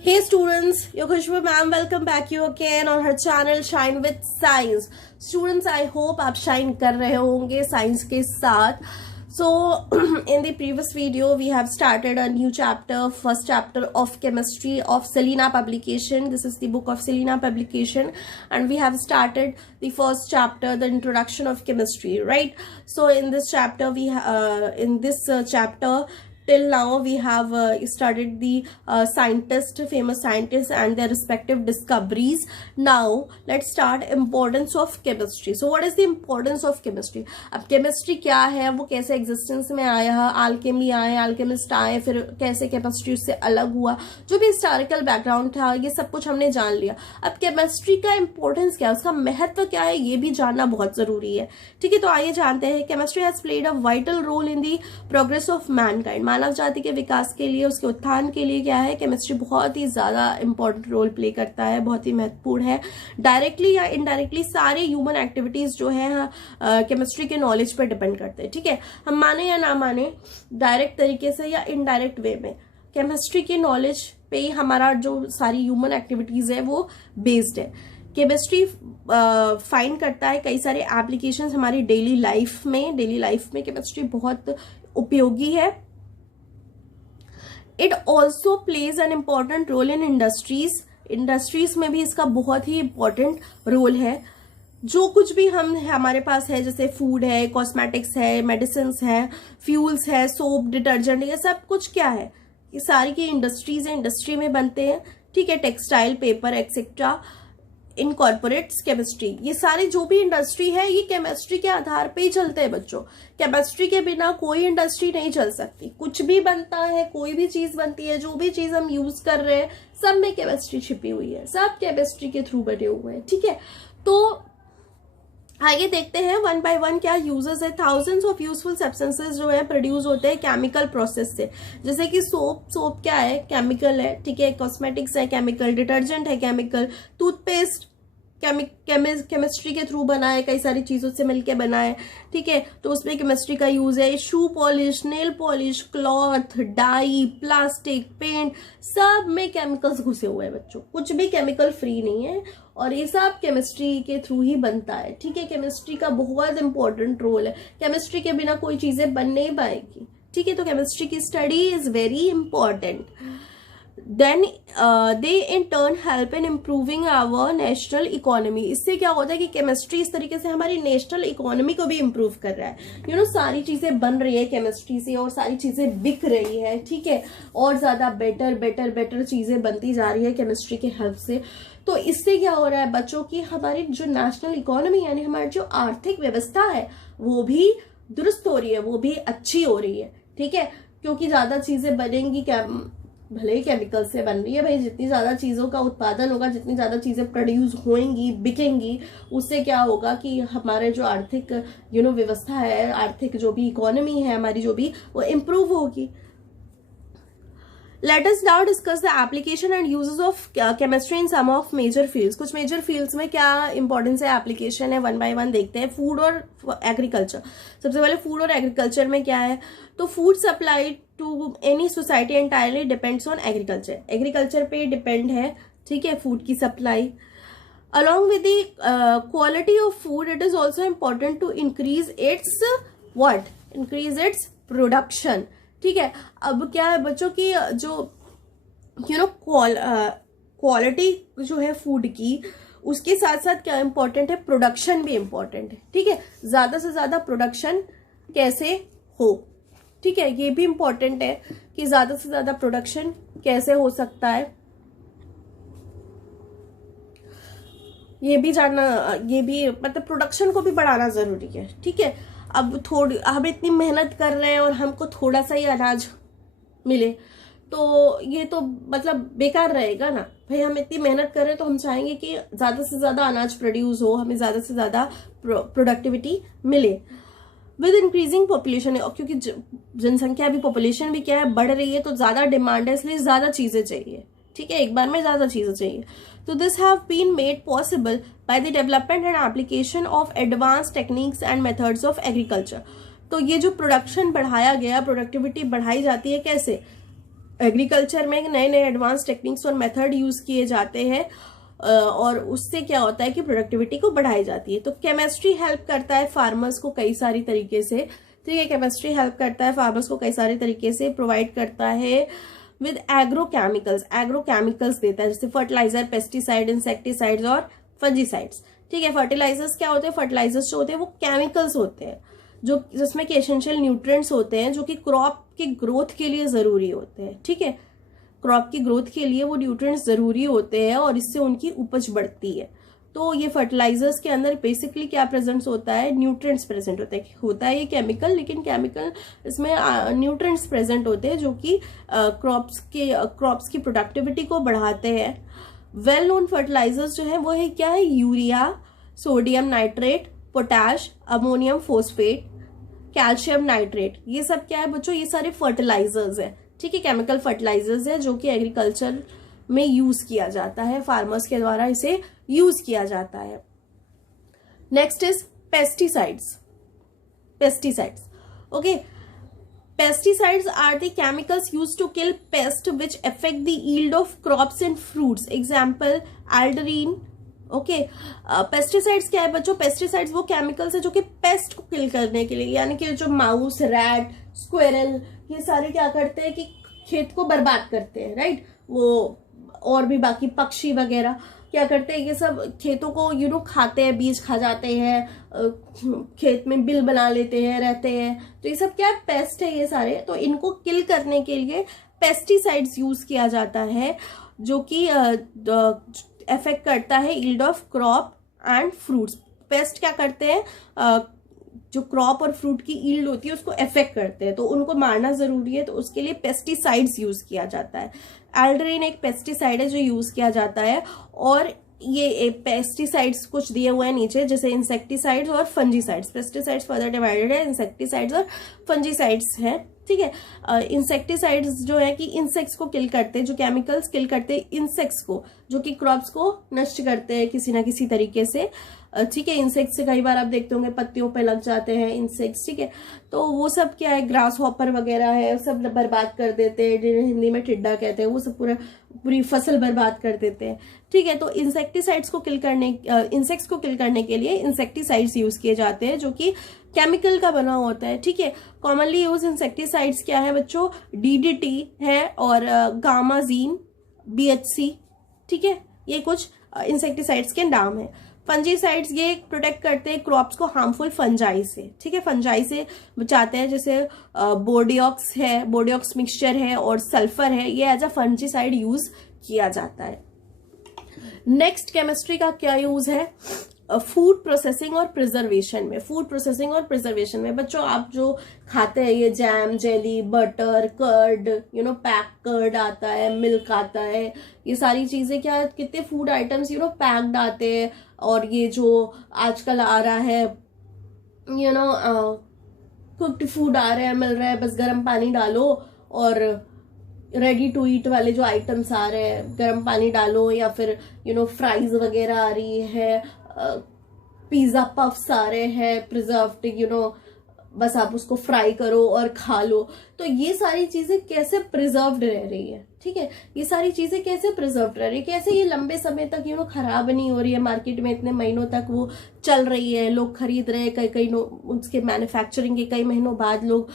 Hey students, your Khushbu ma'am, welcome back you again on her channel Shine with Science. Students, I hope आप shine कर रहे होंगे science के साथ. So in the previous video we have started a new chapter, first chapter of chemistry of Selena publication. This is the book of Selena publication, and we have started the first chapter, the introduction of chemistry, right? So in this chapter chapter till now we have studied the famous scientists and their respective discoveries. Now let's start importance of chemistry. So what is the importance of chemistry? अब chemistry क्या है, वो कैसे existence में आया, alchemy आए, alchemist आए, फिर कैसे chemistry उससे अलग हुआ, जो भी historical background था ये सब कुछ हमने जान लिया. अब chemistry का importance क्या है, उसका महत्व क्या है, ये भी जानना बहुत जरूरी है. ठीक है, तो आइए जानते हैं. chemistry has played a vital role in the progress of mankind. मानव जाति के विकास के लिए, उसके उत्थान के लिए क्या है, केमिस्ट्री बहुत ही ज्यादा इंपॉर्टेंट रोल प्ले करता है, बहुत ही महत्वपूर्ण है. डायरेक्टली या इनडायरेक्टली सारे ह्यूमन एक्टिविटीज जो है केमिस्ट्री के नॉलेज पर डिपेंड करते हैं. ठीक है, हम माने या ना माने, डायरेक्ट तरीके से या इनडायरेक्ट वे में केमिस्ट्री के नॉलेज पे ही हमारा जो सारी ह्यूमन एक्टिविटीज है वो बेस्ड है. केमिस्ट्री फाइंड करता है कई सारे एप्लीकेशंस हमारी डेली लाइफ में केमिस्ट्री बहुत उपयोगी है. It also plays an important role in industries में भी इसका बहुत ही इम्पॉर्टेंट रोल है. जो कुछ भी हमारे पास है, जैसे फूड है, कॉस्मेटिक्स है, मेडिसिन है, फ्यूल्स है, सोप, डिटर्जेंट, ये सब कुछ क्या है, ये सारी की इंडस्ट्रीज है, इंडस्ट्री में बनते हैं. ठीक है, textile, paper etcetera incorporates chemistry. ये सारी जो भी इंडस्ट्री है ये केमिस्ट्री के आधार पे ही चलते हैं बच्चों. केमिस्ट्री के बिना कोई इंडस्ट्री नहीं चल सकती. कुछ भी बनता है, कोई भी चीज बनती है, जो भी चीज हम यूज कर रहे हैं सब में केमिस्ट्री छिपी हुई है, सब केमिस्ट्री के थ्रू बने हुए हैं. ठीक है, तो आगे देखते हैं वन बाय वन क्या यूजेस है. थाउजेंड्स ऑफ यूजफुल सब्सटेंसेस जो है प्रोड्यूस होते हैं केमिकल प्रोसेस से. जैसे कि सोप क्या है, केमिकल है. ठीक है, कॉस्मेटिक्स है केमिकल, डिटर्जेंट है केमिकल, टूथपेस्ट केमिस्ट्री के थ्रू बना है, कई सारी चीजों से मिलके बना है. ठीक है, तो उसमें केमिस्ट्री का यूज है. Shoe polish, nail polish, cloth, dye, plastic, paint, सब में केमिकल्स घुसे हुए हैं बच्चों. कुछ भी केमिकल फ्री नहीं है और ये सब केमिस्ट्री के थ्रू ही बनता है. ठीक है, केमिस्ट्री का बहुत इंपॉर्टेंट रोल है. केमिस्ट्री के बिना कोई चीजें बन नहीं पाएगी. ठीक है, तो केमिस्ट्री की study is very important. Then they in turn help in improving our national economy. इससे क्या होता है कि केमिस्ट्री इस तरीके से हमारी नेशनल इकोनॉमी को भी इम्प्रूव कर रहा है. सारी चीजें बन रही है केमिस्ट्री से और सारी चीजें बिक रही है. ठीक है, और ज्यादा बेटर चीजें बनती जा रही है केमिस्ट्री के हेल्प से. तो इससे क्या हो रहा है बच्चों की, हमारी जो नेशनल इकोनॉमी यानी हमारी जो आर्थिक व्यवस्था है वो भी दुरुस्त हो रही है, वो भी अच्छी हो रही है. ठीक है, क्योंकि ज्यादा चीजें बनेंगी, भले ही केमिकल से बन रही है भाई, जितनी ज्यादा चीजों का उत्पादन होगा, जितनी ज्यादा चीजें प्रोड्यूस होंगी, बिकेंगी, उससे क्या होगा कि हमारे जो आर्थिक व्यवस्था है, आर्थिक जो भी इकोनॉमी है हमारी, जो भी वो इम्प्रूव होगी. Let us now discuss the application and uses of chemistry in some of major fields. कुछ major fields में क्या importance है, application है, one by one देखते हैं. फूड और एग्रीकल्चर. सबसे पहले फूड और एग्रीकल्चर में क्या है, तो food supply to any society entirely depends on agriculture. Agriculture पे डिपेंड है. ठीक है, फूड की supply. Along with the quality of food, it is also important to increase its production. ठीक है, अब क्या है बच्चों की, जो क्वालिटी जो है फूड की, उसके साथ साथ क्या इम्पोर्टेंट है, प्रोडक्शन भी इम्पोर्टेंट है. ठीक है, ज्यादा से ज्यादा प्रोडक्शन कैसे हो. ठीक है, ये भी इम्पोर्टेंट है कि ज्यादा से ज्यादा प्रोडक्शन कैसे हो सकता है, ये भी जानना, ये भी मतलब प्रोडक्शन को भी बढ़ाना जरूरी है. ठीक है, अब हम इतनी मेहनत कर रहे हैं और हमको थोड़ा सा ही अनाज मिले तो ये तो मतलब बेकार रहेगा ना भाई. हम इतनी मेहनत कर रहे हैं तो हम चाहेंगे कि ज्यादा से ज्यादा अनाज प्रोड्यूस हो, हमें ज्यादा से ज्यादा प्रोडक्टिविटी मिले. विद इंक्रीजिंग पॉपुलेशन, क्योंकि जनसंख्या भी, पॉपुलेशन भी क्या है, बढ़ रही है, तो ज्यादा डिमांड है, इसलिए ज्यादा चीजें चाहिए. ठीक है, एक बार में ज्यादा चीजें चाहिए. तो this have been made possible by the development and application of advance techniques and methods of agriculture. तो ये जो प्रोडक्शन बढ़ाया गया, प्रोडक्टिविटी बढ़ाई जाती है कैसे, एग्रीकल्चर में नए नए एडवांस टेक्निक्स और मेथड यूज किए जाते हैं और उससे क्या होता है कि प्रोडक्टिविटी को बढ़ाई जाती है। तो केमिस्ट्री हेल्प करता है फार्मर्स को कई सारी तरीके से, ठीक है, केमिस्ट्री हेल्प करता है फार्मर्स को कई सारे तरीके से, प्रोवाइड करता है विद एग्रोकेमिकल्स देता है, जैसे फर्टिलाइजर, पेस्टिसाइड, इंसेक्टिसाइड्स और फंजीसाइड्स, ठीक है। फर्टिलाइजर्स क्या होते हैं? फर्टिलाइजर्स जो होते हैं वो केमिकल्स होते हैं जो जिसमें कि एसेंशियल न्यूट्रिएंट्स होते हैं जो कि क्रॉप की ग्रोथ के लिए जरूरी होते हैं, ठीक है। क्रॉप की ग्रोथ के लिए वो न्यूट्रिएंट्स जरूरी होते हैं और इससे उनकी उपज बढ़ती है। तो ये फर्टिलाइजर्स के अंदर बेसिकली क्या प्रेजेंट होता है? न्यूट्रिएंट्स प्रेजेंट होता है ये केमिकल, लेकिन केमिकल इसमें न्यूट्रिएंट्स प्रेजेंट होते हैं जो कि क्रॉप्स की प्रोडक्टिविटी को बढ़ाते हैं। वेल नोन फर्टिलाइजर्स जो है वो है क्या है? Urea, sodium nitrate, potash, ammonium phosphate, calcium nitrate, ये सब क्या है बच्चों? ये सारे फर्टिलाइजर्स है, ठीक है, केमिकल फर्टिलाइजर्स है जो कि एग्रीकल्चर में यूज किया जाता है, फार्मर्स के द्वारा इसे यूज किया जाता है। Next is pesticides, okay. Pesticides are the chemicals used to kill pests which affect the yield of crops and fruits. Example, aldrin. Okay, pesticides क्या है बच्चों? पेस्टिसाइड्स वो केमिकल्स है जो कि पेस्ट को किल करने के लिए, यानी कि जो माउस, रैट, स्क्विरल, ये सारे क्या करते हैं कि खेत को बर्बाद करते हैं, राइट। वो और भी बाकी पक्षी वगैरह क्या करते हैं, ये सब खेतों को खाते हैं, बीज खा जाते हैं, खेत में बिल बना लेते हैं, रहते हैं। तो ये सब क्या है? पेस्ट है ये सारे। तो इनको किल करने के लिए पेस्टिसाइड्स यूज किया जाता है जो कि अफेक्ट करता है yield of crop and fruits. Paste क्या करते हैं? जो क्रॉप और फ्रूट की यील्ड होती है उसको अफेक्ट करते हैं, तो उनको मारना जरूरी है, तो उसके लिए पेस्टिसाइड्स यूज किया जाता है। एल्ड्रिन एक पेस्टिसाइड है जो यूज किया जाता है, और ये पेस्टिसाइड्स कुछ दिए हुए हैं नीचे, जैसे इंसेक्टिसाइड्स और फंजीसाइड्स। पेस्टिसाइड्स फर्दर डिवाइडेड है, इंसेक्टिसाइड्स और फंजीसाइड्स हैं, ठीक है। इंसेक्टिसाइड्स जो है कि इंसेक्ट्स को किल करते हैं, जो केमिकल्स किल करते हैं इंसेक्ट्स को, जो कि क्रॉप्स को नष्ट करते हैं किसी ना किसी तरीके से, ठीक है। इंसेक्ट्स से कई बार आप देखते होंगे पत्तियों पे लग जाते हैं इंसेक्ट्स, ठीक है। तो वो सब क्या है? ग्रास हॉपर वगैरह है, सब बर्बाद कर देते हैं, जिन्हें हिंदी में टिड्डा कहते हैं, वो सब पूरी फसल बर्बाद कर देते हैं, ठीक है। तो इंसेक्टिसाइड्स को इंसेक्ट्स को किल करने के लिए इंसेक्टिसाइड्स यूज किए जाते हैं जो कि केमिकल का बना होता है, ठीक है। कॉमनली यूज इंसेक्टिसाइड्स क्या है बच्चों? डीडीटी है और गामाजीन, BHC, ठीक है। ये कुछ इंसेक्टिसाइड्स के नाम है। फंजीसाइड्स ये प्रोटेक्ट करते हैं क्रॉप्स को हार्मफुल फंजाई से, ठीक है, फंजाई से बचाते हैं, जैसे बोर्डियोक्स है, बोर्डियोक्स मिक्सचर है और सल्फर है, ये एज अ फंजीसाइड यूज किया जाता है। नेक्स्ट केमिस्ट्री का क्या यूज है? फूड प्रोसेसिंग और प्रिजर्वेशन में। फूड प्रोसेसिंग और प्रिजर्वेशन में बच्चों आप जो खाते हैं ये jam, jelly, butter, curd, pack curd आता है, मिल्क आता है, ये सारी चीजें क्या, कितने फूड आइटम्स पैक्ड आते हैं। और ये जो आजकल आ रहा है कुक्ड फूड आ रहे हैं, मिल रहा है, बस गर्म पानी डालो और रेडी टू ईट वाले जो आइटम्स आ रहे हैं, गर्म पानी डालो, या फिर फ्राइज वगैरह आ रही है, पिज्जा पफ्स आ रहे हैं प्रिजर्व्ड, बस आप उसको फ्राई करो और खा लो। तो ये सारी चीजें कैसे प्रिजर्व्ड रह रही है, ठीक है, ये सारी चीजें कैसे प्रिजर्व्ड रह रही है, कैसे ये लंबे समय तक खराब नहीं हो रही है, मार्केट में इतने महीनों तक वो चल रही है, लोग खरीद रहे हैं, कई उसके मैन्युफैक्चरिंग के कई महीनों बाद लोग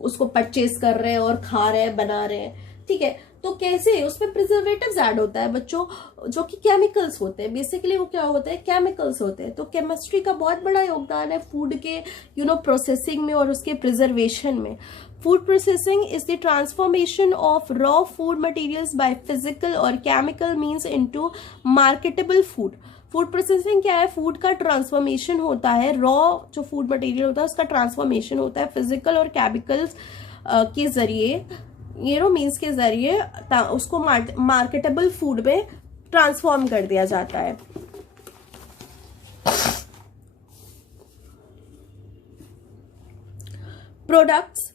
उसको परचेज कर रहे हैं और खा रहे हैं, बना रहे हैं, ठीक है। तो कैसे उसमें प्रिजर्वेटिव्स ऐड होता है बच्चों, जो कि केमिकल्स होते हैं, बेसिकली वो क्या होते हैं? केमिकल्स होते हैं। तो केमिस्ट्री का बहुत बड़ा योगदान है फूड के प्रोसेसिंग में और उसके प्रिजर्वेशन में। Food processing is the transformation of raw food materials by physical और chemical means into marketable food. Food processing क्या है? फूड का ट्रांसफॉर्मेशन होता है, रॉ जो फूड मटेरियल होता है उसका ट्रांसफॉर्मेशन होता है फिजिकल और केमिकल्स के जरिए, मीन्स के जरिए उसको मार्केटेबल फूड में ट्रांसफॉर्म कर दिया जाता है। Products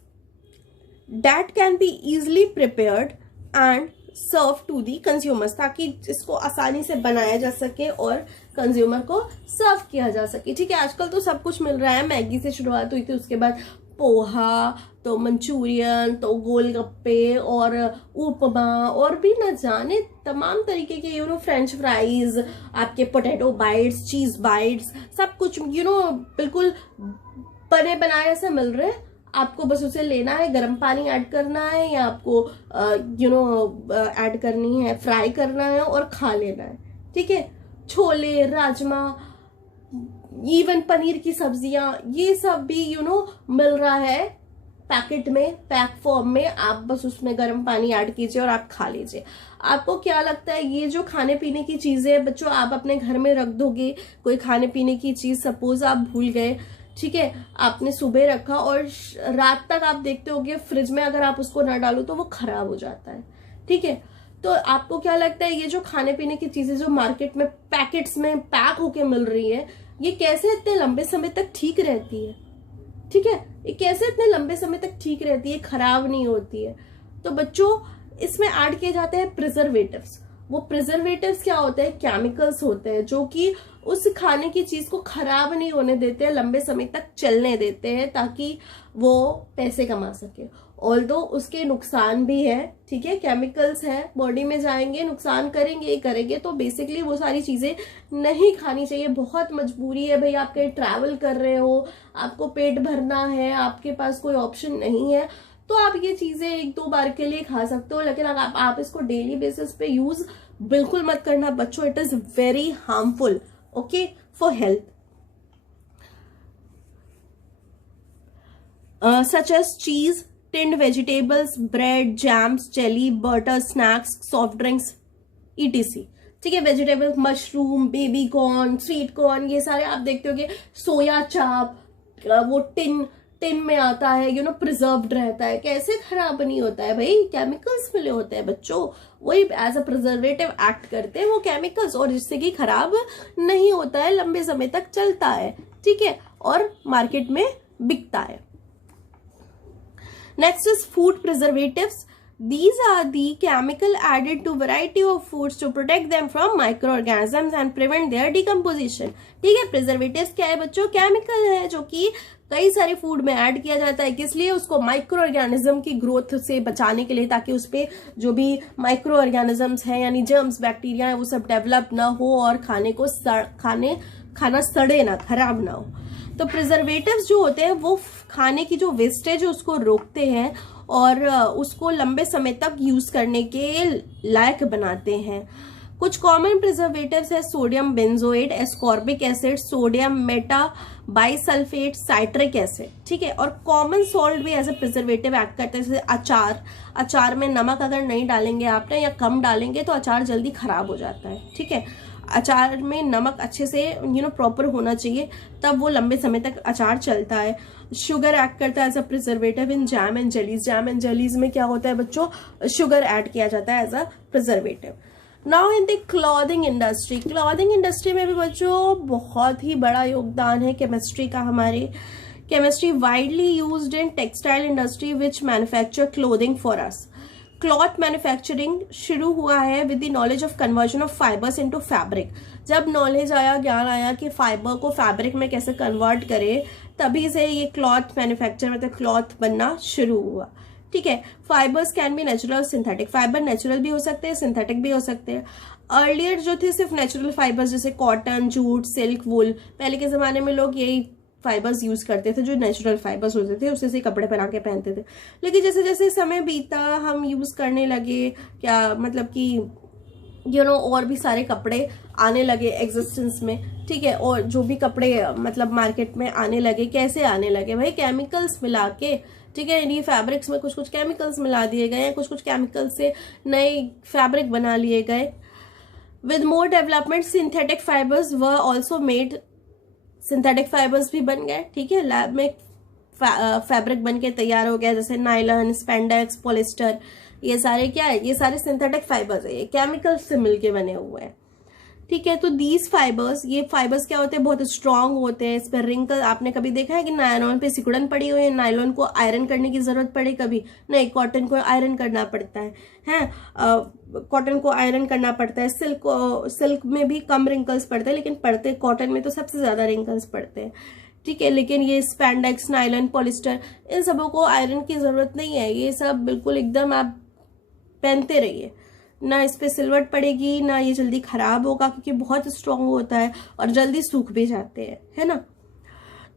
that can be easily prepared and serve to the consumers, ताकि इसको आसानी से बनाया जा सके और कंज्यूमर को सर्व किया जा सके, ठीक है। आजकल तो सब कुछ मिल रहा है, मैगी से शुरुआत हुई थी, उसके बाद पोहा, तो मंचूरियन, तो गोलगप्पे और उपमा और भी न जाने तमाम तरीके के फ्रेंच फ्राइज, आपके पोटैटो बाइट्स, चीज बाइट्स, सब कुछ बिल्कुल बने बनाए ऐसे मिल रहे हैं। आपको बस उसे लेना है, गर्म पानी ऐड करना है या आपको ऐड करनी है, फ्राई करना है और खा लेना है। ठीक है, छोले, राजमा, इवन पनीर की सब्जियां, ये सब भी मिल रहा है पैकेट में, पैक फॉर्म में। आप बस उसमें गर्म पानी ऐड कीजिए और आप खा लीजिए। आपको क्या लगता है ये जो खाने पीने की चीजें बच्चों आप अपने घर में रख दोगे, कोई खाने पीने की चीज सपोज आप भूल गए, ठीक है, आपने सुबह रखा और रात तक आप देखते होगे फ्रिज में अगर आप उसको ना डालो तो वो खराब हो जाता है। ठीक है, तो आपको क्या लगता है ये जो खाने पीने की चीजें जो मार्केट में पैकेट्स में पैक होके मिल रही है, ये कैसे इतने लंबे समय तक ठीक रहती है? ठीक है, ये कैसे इतने लंबे समय तक ठीक रहती है, खराब नहीं होती है? तो बच्चों इसमें ऐड किए जाते हैं प्रिजर्वेटिव्स। वो प्रिजर्वेटिव्स क्या होते हैं? केमिकल्स होते हैं जो कि उस खाने की चीज को खराब नहीं होने देते हैं, लंबे समय तक चलने देते हैं ताकि वो पैसे कमा सके। ऑल्दो उसके नुकसान भी है, ठीक है, केमिकल्स है, बॉडी में जाएंगे, नुकसान करेंगे ही करेंगे। तो बेसिकली वो सारी चीजें नहीं खानी चाहिए। बहुत मजबूरी है भाई, आप कहीं ट्रैवल कर रहे हो, आपको पेट भरना है, आपके पास कोई ऑप्शन नहीं है, तो आप ये चीजें 1-2 बार के लिए खा सकते हो, लेकिन अगर आप इसको डेली बेसिस पे यूज बिल्कुल मत करना बच्चों। It is very harmful, okay, for health. Such as cheese, tinned vegetables, bread, jams, jelly, butter, snacks, soft drinks, ETC. ठीक है, vegetables, mushroom, baby corn, sweet corn, ये सारे आप देखते होगे। सोया चाप, वो टिन में आता है, प्रिजर्व्ड रहता है, कैसे खराब नहीं होता है भाई? केमिकल्स मिले होते हैं बच्चों, वही एज अ प्रिजर्वेटिव एक्ट करते हैं वो केमिकल्स, और जिससे कि खराब नहीं होता है, लंबे समय तक चलता है। ठीक है, और मार्केट में बिकता है। Next is food preservatives. These are the chemical added to variety of foods to protect them from microorganisms and prevent their decomposition. ठीक है, preservatives क्या है बच्चों? केमिकल है जो कि कई सारे फूड में ऐड किया जाता है। किस लिए? उसको माइक्रो ऑर्गेनिज्म की ग्रोथ से बचाने के लिए, ताकि उस पे जो भी माइक्रो ऑर्गेनिजम्स है यानी जर्म्स, बैक्टीरिया है, वो सब डेवलप ना हो और खाना सड़े ना, खराब ना हो। तो प्रिजर्वेटिव्स जो होते हैं वो खाने की जो वेस्टेज है उसको रोकते हैं और उसको लंबे समय तक यूज करने के लायक बनाते हैं। कुछ कॉमन प्रिजर्वेटिव्स है sodium benzoate, ascorbic acid, sodium Meta bisulphate, citric acid. ठीक है, और कॉमन सॉल्ट भी एज ए प्रिजर्वेटिव एक्ट करते हैं। जैसे अचार में नमक अगर नहीं डालेंगे आपने या कम डालेंगे तो अचार जल्दी खराब हो जाता है। ठीक है, अचार में नमक अच्छे से प्रॉपर होना चाहिए, तब वो लंबे समय तक अचार चलता है। शुगर ऐड करता है as a preservative in jam and jellies. Jam and jellies में क्या होता है बच्चों? शुगर ऐड किया जाता है as a preservative. Now in the clothing industry. Clothing industry में भी बच्चों बहुत ही बड़ा योगदान है केमिस्ट्री का। हमारे chemistry widely used in textile industry which manufacture clothing for us. Cloth manufacturing शुरू हुआ है with the knowledge of conversion of fibres into fabric. जब नॉलेज आया, ज्ञान आया कि फाइबर को फैब्रिक में कैसे कन्वर्ट करे, तभी से ये क्लॉथ मैन्युफैक्चर मतलब क्लॉथ बनना शुरू हुआ। ठीक है, fibres can be natural, synthetic. Fibre natural भी हो सकते हैं, सिंथेटिक भी हो सकते हैं। अर्लियर जो थे सिर्फ नेचुरल फाइबर्स जैसे कॉटन, जूट, सिल्क, वुल, पहले के जमाने में लोग यही फाइबर्स यूज करते थे जो नेचुरल फाइबर्स होते थे, उससे से कपड़े बना के पहनते थे। लेकिन जैसे जैसे समय बीता हम यूज करने लगे, क्या मतलब कि और भी सारे कपड़े आने लगे एग्जिस्टेंस में। ठीक है, और जो भी कपड़े मतलब मार्केट में आने लगे, कैसे आने लगे भाई? केमिकल्स मिला के। ठीक है, इन्हीं फैब्रिक्स में कुछ कुछ केमिकल्स मिला दिए गए हैं, कुछ कुछ केमिकल्स से नए फैब्रिक बना लिए गए। With more development synthetic fibres were also made. Synthetic fibres भी बन गए। ठीक है, लैब में फैब्रिक बन के तैयार हो गया, जैसे नायलॉन, स्पेंडेक्स, पॉलिस्टर, ये सारे क्या है? ये सारे सिंथेटिक फाइबर्स है, ये केमिकल से मिलके बने हुए हैं। ठीक है, तो दीज फाइबर्स, ये फाइबर्स क्या होते हैं? बहुत स्ट्रांग होते हैं। इस पर रिंकल आपने कभी देखा है कि नायलॉन पे सिकुड़न पड़ी हुई है? नायलॉन को आयरन करने की जरूरत पड़े कभी? नहीं, कॉटन को आयरन करना पड़ता है। कॉटन को आयरन करना पड़ता है। सिल्क में भी कम रिंकल्स पड़ते हैं, लेकिन पड़ते कॉटन में तो सबसे ज्यादा रिंकल्स पड़ते हैं। ठीक है। लेकिन ये स्पैंडेक्स, नायलॉन, पॉलिस्टर, इन सबों को आयरन की जरूरत नहीं है। ये सब बिल्कुल एकदम आप पहनते रहिए, ना इस पे सिलवट पड़ेगी, ना ये जल्दी खराब होगा, क्योंकि बहुत स्ट्रांग होता है और जल्दी सूख भी जाते हैं, है ना।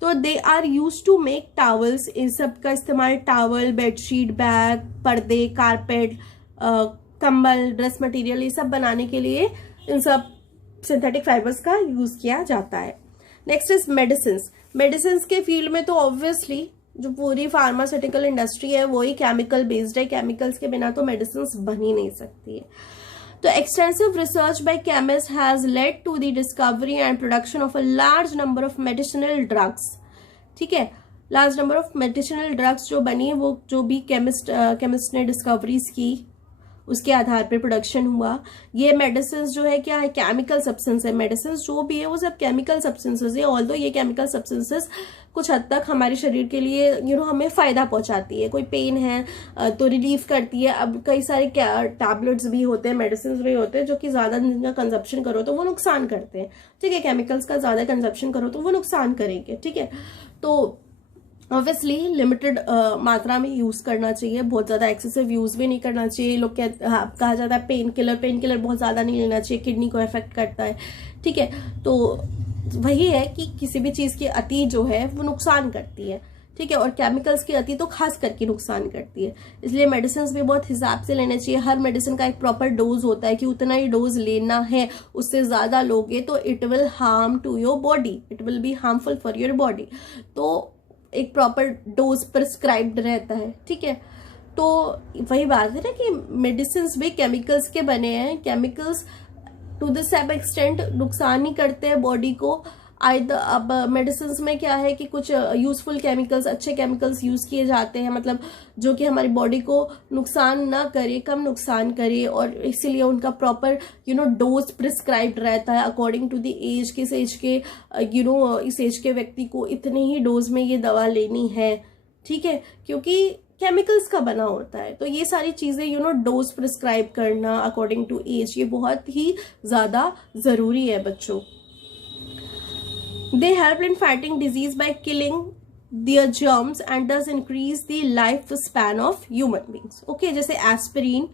तो they are used to make towels, इन सब का इस्तेमाल टावल, बेडशीट, बैग, पर्दे, कारपेट, कंबल, ड्रेस मटेरियल, ये सब बनाने के लिए इन सब सिंथेटिक फाइबर्स का यूज किया जाता है। Next is medicine. मेडिसिन के फील्ड में तो ऑब्वियसली जो पूरी फार्मास्यूटिकल इंडस्ट्री है वो ही केमिकल बेस्ड है। केमिकल्स के बिना तो मेडिसिन बन ही नहीं सकती है। तो extensive research by chemist has led to the discovery and production of a large number of medicinal drugs, ठीक है। Large number of medicinal drugs जो बनी है वो जो भी केमिस्ट ने डिस्कवरीज की उसके आधार पे प्रोडक्शन हुआ। ये मेडिसिन जो है क्या है, केमिकल सब्सटेंस है। मेडिसिन जो भी है वो सब केमिकल सब्सटेंसेस है। ऑल्दो ये केमिकल सब्सटेंसेस कुछ हद तक हमारे शरीर के लिए हमें फायदा पहुंचाती है। कोई पेन है तो रिलीफ करती है। अब कई सारे टैबलेट्स भी होते हैं, मेडिसिन भी होते हैं जो कि ज्यादा जिनका कंजप्शन करो तो वो नुकसान करते हैं, ठीक है। केमिकल्स का ज्यादा कंजप्शन करो तो वो नुकसान करेंगे, ठीक है। तो ऑब्वियसली लिमिटेड मात्रा में यूज करना चाहिए, बहुत ज्यादा एक्सेसिव यूज भी नहीं करना चाहिए। लोग कहा जाता है पेन किलर बहुत ज्यादा नहीं लेना चाहिए, किडनी को इफेक्ट करता है, ठीक है। तो वही है कि किसी भी चीज की अति जो है वो नुकसान करती है, ठीक है। और केमिकल्स की अति तो खास करके नुकसान करती है। इसलिए मेडिसिन भी बहुत हिसाब से लेने चाहिए। हर मेडिसिन का एक प्रॉपर डोज होता है कि उतना ही डोज लेना है, उससे ज्यादा लोगे तो it will harm to your body, it will be harmful for your body. तो एक प्रॉपर डोज प्रिस्क्राइब्ड रहता है, ठीक है। तो वही बात है ना कि मेडिसिन भी केमिकल्स के बने हैं। Chemicals to the some extent नुकसान ही करते हैं बॉडी को। अब मेडिसिन में क्या है कि कुछ यूजफुल केमिकल्स, अच्छे केमिकल्स यूज किए जाते हैं, मतलब जो कि हमारी बॉडी को नुकसान ना करे, कम नुकसान करे, और इसीलिए उनका प्रॉपर डोज प्रिस्क्राइब्ड रहता है अकॉर्डिंग टू द एज। किस एज के इस एज के व्यक्ति को इतने ही डोज में ये दवा लेनी है, ठीक है, क्योंकि केमिकल्स का बना होता है। तो ये सारी चीजें डोज प्रिस्क्राइब करना अकॉर्डिंग टू एज, ये बहुत ही ज्यादा जरूरी है बच्चों। They help in fighting disease by killing their germs and thus increase the life span of human beings. Okay, जैसे एस्पिरिन,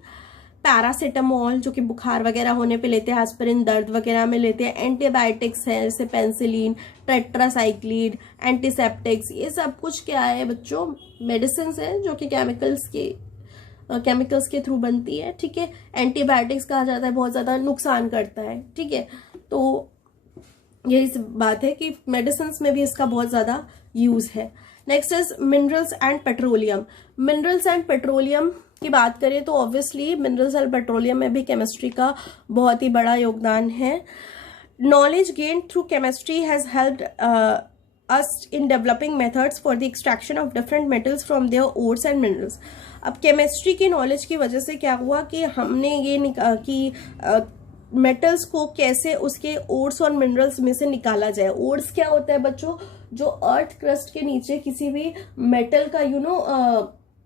पैरासीटामोल जो कि बुखार वगैरह होने पे लेते हैं, एस्पिरिन दर्द वगैरह में लेते हैं, एंटीबायोटिक्स है जैसे पेंसिलिन, टेट्रासाइक्लिन, एंटीसेप्टिक्स, ये सब कुछ क्या है बच्चों, मेडिसिन है जो कि केमिकल्स के थ्रू बनती है, ठीक है। एंटीबायोटिक्स कहा जाता है बहुत ज्यादा नुकसान करता है, ठीक है। तो यही बात है कि मेडिसिन में भी इसका बहुत ज्यादा यूज है। Next is minerals and petroleum. Minerals and petroleum की बात करें तो ऑब्वियसली मिनरल्स एंड पेट्रोलियम में भी केमिस्ट्री का बहुत ही बड़ा योगदान है। Knowledge gain through chemistry has helped us in developing methods for the extraction of different metals from their ores and minerals. अब केमिस्ट्री की नॉलेज की वजह से क्या हुआ कि हमने ये मेटल्स को कैसे उसके ओर्स और मिनरल्स में से निकाला जाए। ओर्स क्या होता है बच्चों, जो अर्थ क्रस्ट के नीचे किसी भी मेटल का